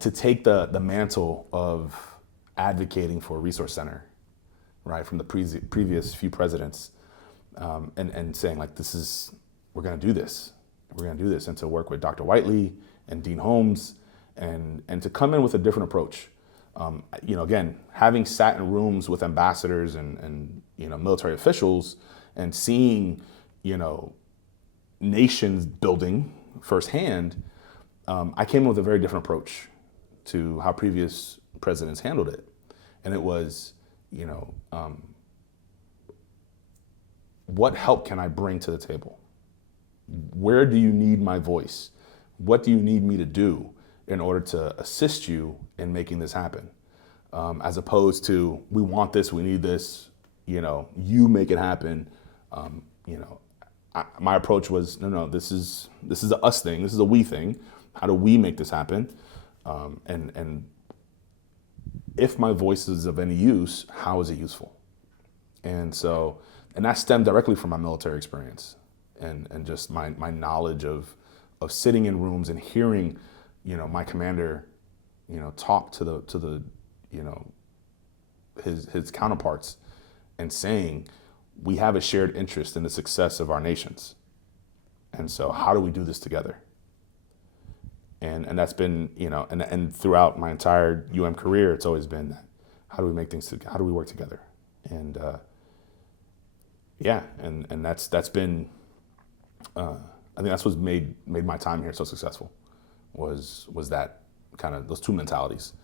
to take the mantle of advocating for a resource center, right, from the previous few presidents, and saying, like, we're gonna do this, and to work with Dr. Whiteley and Dean Holmes, and to come in with a different approach. Again, having sat in rooms with ambassadors and military officials and seeing, nations building firsthand, I came in with a very different approach to how previous presidents handled it. And it was, what help can I bring to the table? Where do you need my voice? What do you need me to do in order to assist you in making this happen? As opposed to, we want this, we need this, you make it happen. My approach was, no, this is a us thing, this is a we thing. How do we make this happen? And if my voice is of any use, how is it useful? And that stemmed directly from my military experience and just my knowledge of sitting in rooms and hearing, my commander, talk to the his counterparts and saying, we have a shared interest in the success of our nations. And so how do we do this together? And that's been, and throughout my entire career, it's always been that. How do we make things, how do we work together? And and that's been, I think that's what's made my time here so successful, was that kind of those two mentalities,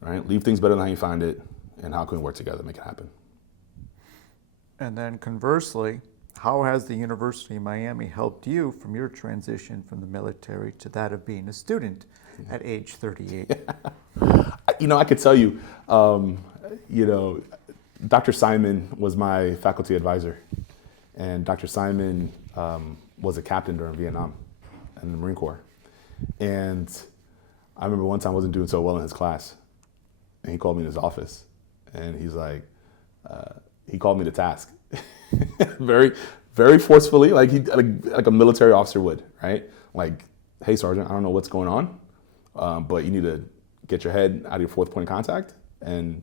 right? Leave things better than how you find it, and how can we work together to make it happen? And then conversely, how has the University of Miami helped you from your transition from the military to that of being a student at age 38? I could tell you, Dr. Simon was my faculty advisor, and Dr. Simon was a captain during Vietnam in the Marine Corps. And I remember one time I wasn't doing so well in his class, and he called me in his office, and he's like, he called me to task. Very, very forcefully, like a military officer would, right? Like, hey, Sergeant, I don't know what's going on, but you need to get your head out of your fourth point of contact and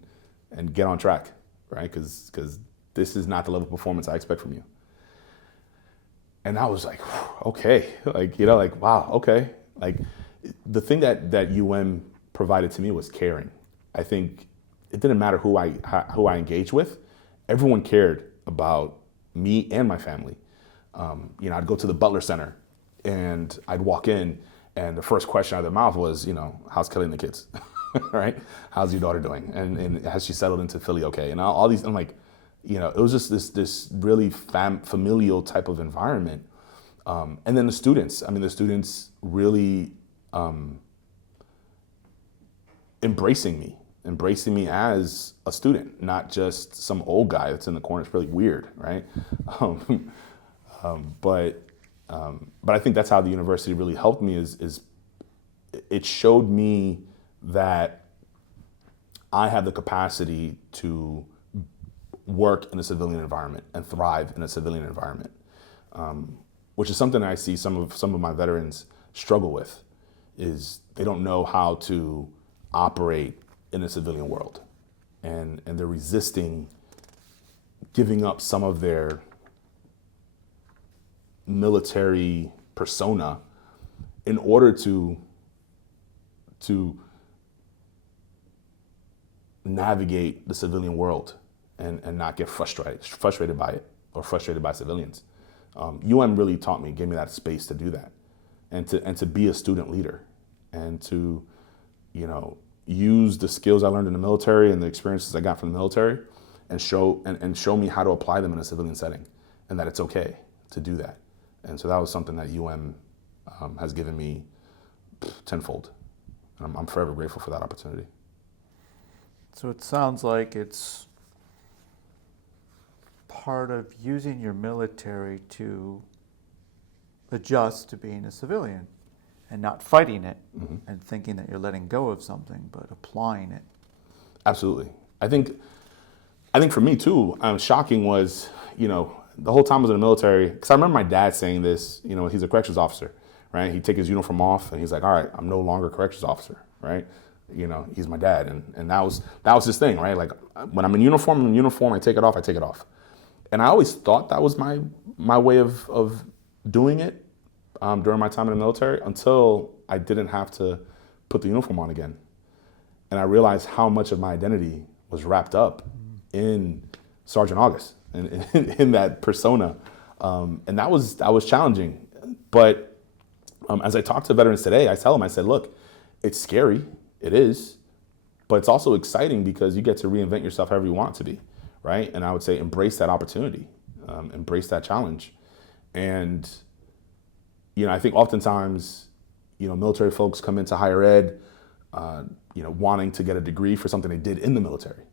get on track, right? Because this is not the level of performance I expect from you. And I was like, okay, wow, okay. Like, the thing that provided to me was caring. I think it didn't matter who I engaged with. Everyone cared about me and my family. I'd go to the Butler Center and I'd walk in, and the first question out of their mouth was, how's Kelly and the kids? Right? How's your daughter doing? And has she settled into Philly okay? And all these, I'm like, it was just this really familial type of environment. And then the students really embracing me as a student, not just some old guy that's in the corner. It's really weird, right? But I think that's how the university really helped me is it showed me that I have the capacity to work in a civilian environment and thrive in a civilian environment, which is something I see some of my veterans struggle with, is they don't know how to operate in a civilian world, and they're resisting giving up some of their military persona in order to navigate the civilian world and not get frustrated by it or frustrated by civilians. Really gave me that space to do that, and to be a student leader, and to use the skills I learned in the military and the experiences I got from the military, and show me how to apply them in a civilian setting, and that it's okay to do that. And so that was something that has given me tenfold, and I'm forever grateful for that opportunity. So it sounds like it's part of using your military to adjust to being a civilian and not fighting it, mm-hmm. and thinking that you're letting go of something, but applying it. Absolutely. I think for me too, shocking was, the whole time I was in the military, because I remember my dad saying this, he's a corrections officer, right? He'd take his uniform off and he's like, all right, I'm no longer a corrections officer, right? He's my dad. And that was his thing, right? Like, when I'm in uniform, I take it off. And I always thought that was my way of doing it during my time in the military, until I didn't have to put the uniform on again. And I realized how much of my identity was wrapped up in Sergeant Auguste and in that persona. And that was challenging. But As I talk to veterans today, I tell them, I said, look, it's scary, it is, but it's also exciting because you get to reinvent yourself however you want it to be, right? And I would say embrace that opportunity, embrace that challenge. And, I think oftentimes, military folks come into higher ed, wanting to get a degree for something they did in the military,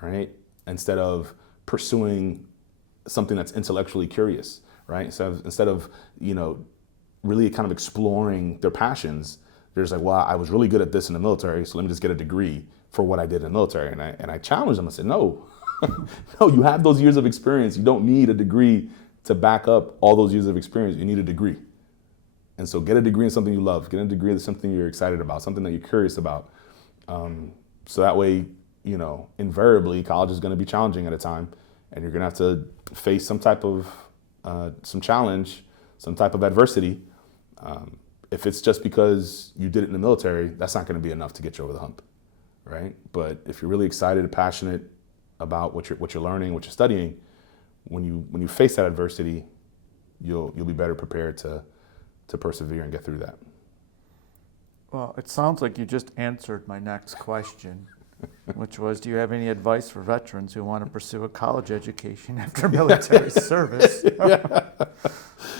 right? Instead of pursuing something that's intellectually curious, right? So instead of, really kind of exploring their passions, they're just like, well, I was really good at this in the military, so let me just get a degree for what I did in the military. And I challenged them. I said, no, no, you have those years of experience. You don't need a degree to back up all those years of experience. You need a degree. And so get a degree in something you love. Get a degree in something you're excited about, something that you're curious about. So that way, invariably, college is going to be challenging at a time, and you're going to have to face some type of some challenge, some type of adversity. If it's just because you did it in the military, that's not going to be enough to get you over the hump, right? But if you're really excited and passionate about what you're learning, what you're studying, when you face that adversity, you'll be better prepared to persevere and get through that. Well, it sounds like you just answered my next question, which was, do you have any advice for veterans who want to pursue a college education after military service?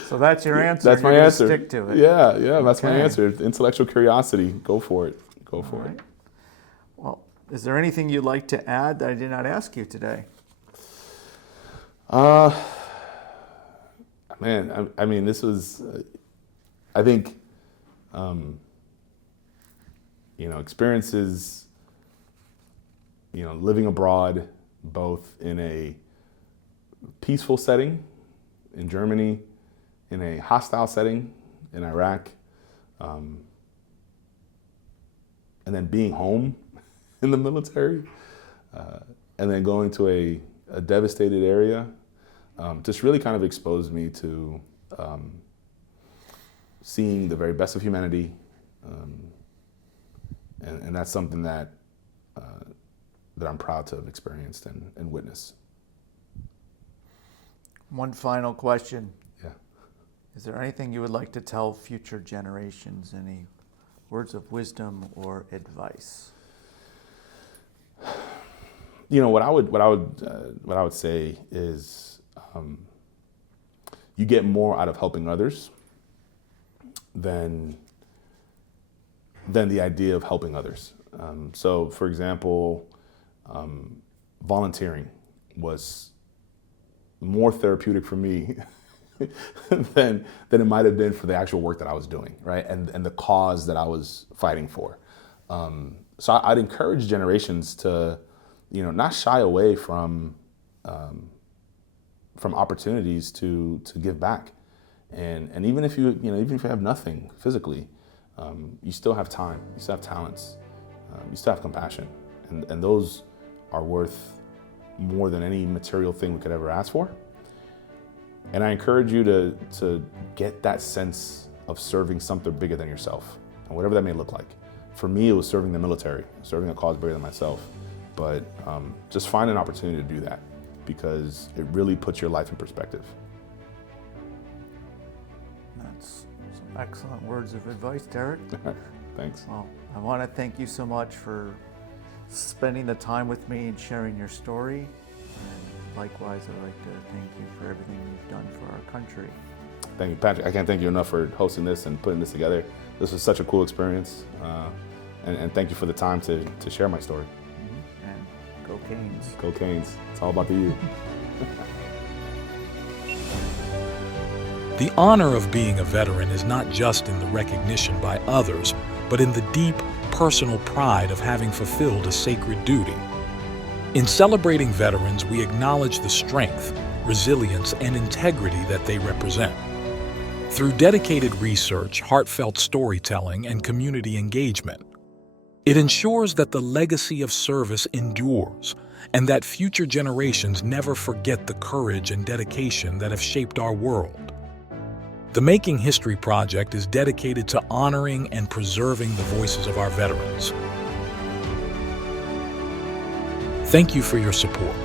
So that's your answer. That's my answer. Stick to it. Yeah, that's my answer. Intellectual curiosity, go for it. Go for it. Well, is there anything you'd like to add that I did not ask you today? Man, I mean, this was, I think, experiences, living abroad, both in a peaceful setting in Germany, in a hostile setting in Iraq, and then being home in the military, and then going to a devastated area, just really kind of exposed me to seeing the very best of humanity, and that's something that I'm proud to have experienced and witnessed. One final question. Yeah. Is there anything you would like to tell future generations? Any words of wisdom or advice? What I would say is, you get more out of helping others than the idea of helping others. So, for example, volunteering was more therapeutic for me than it might have been for the actual work that I was doing, right? And the cause that I was fighting for. So I'd encourage generations to, not shy away from opportunities to give back. And even if you have nothing physically, you still have time, you still have talents, you still have compassion. And those are worth more than any material thing we could ever ask for. And I encourage you to get that sense of serving something bigger than yourself, and whatever that may look like. For me, it was serving the military, serving a cause bigger than myself. But just find an opportunity to do that, because it really puts your life in perspective. That's some excellent words of advice, Derek. Thanks. Well, I want to thank you so much for spending the time with me and sharing your story. And likewise, I'd like to thank you for everything you've done for our country. Thank you, Patrick. I can't thank you enough for hosting this and putting this together. This was such a cool experience. And thank you for the time to share my story. And go Canes. Go Canes. It's all about the U. The honor of being a veteran is not just in the recognition by others, but in the deep personal pride of having fulfilled a sacred duty. In celebrating veterans, we acknowledge the strength, resilience, and integrity that they represent. Through dedicated research, heartfelt storytelling, and community engagement, it ensures that the legacy of service endures and that future generations never forget the courage and dedication that have shaped our world. The Making History Project is dedicated to honoring and preserving the voices of our veterans. Thank you for your support.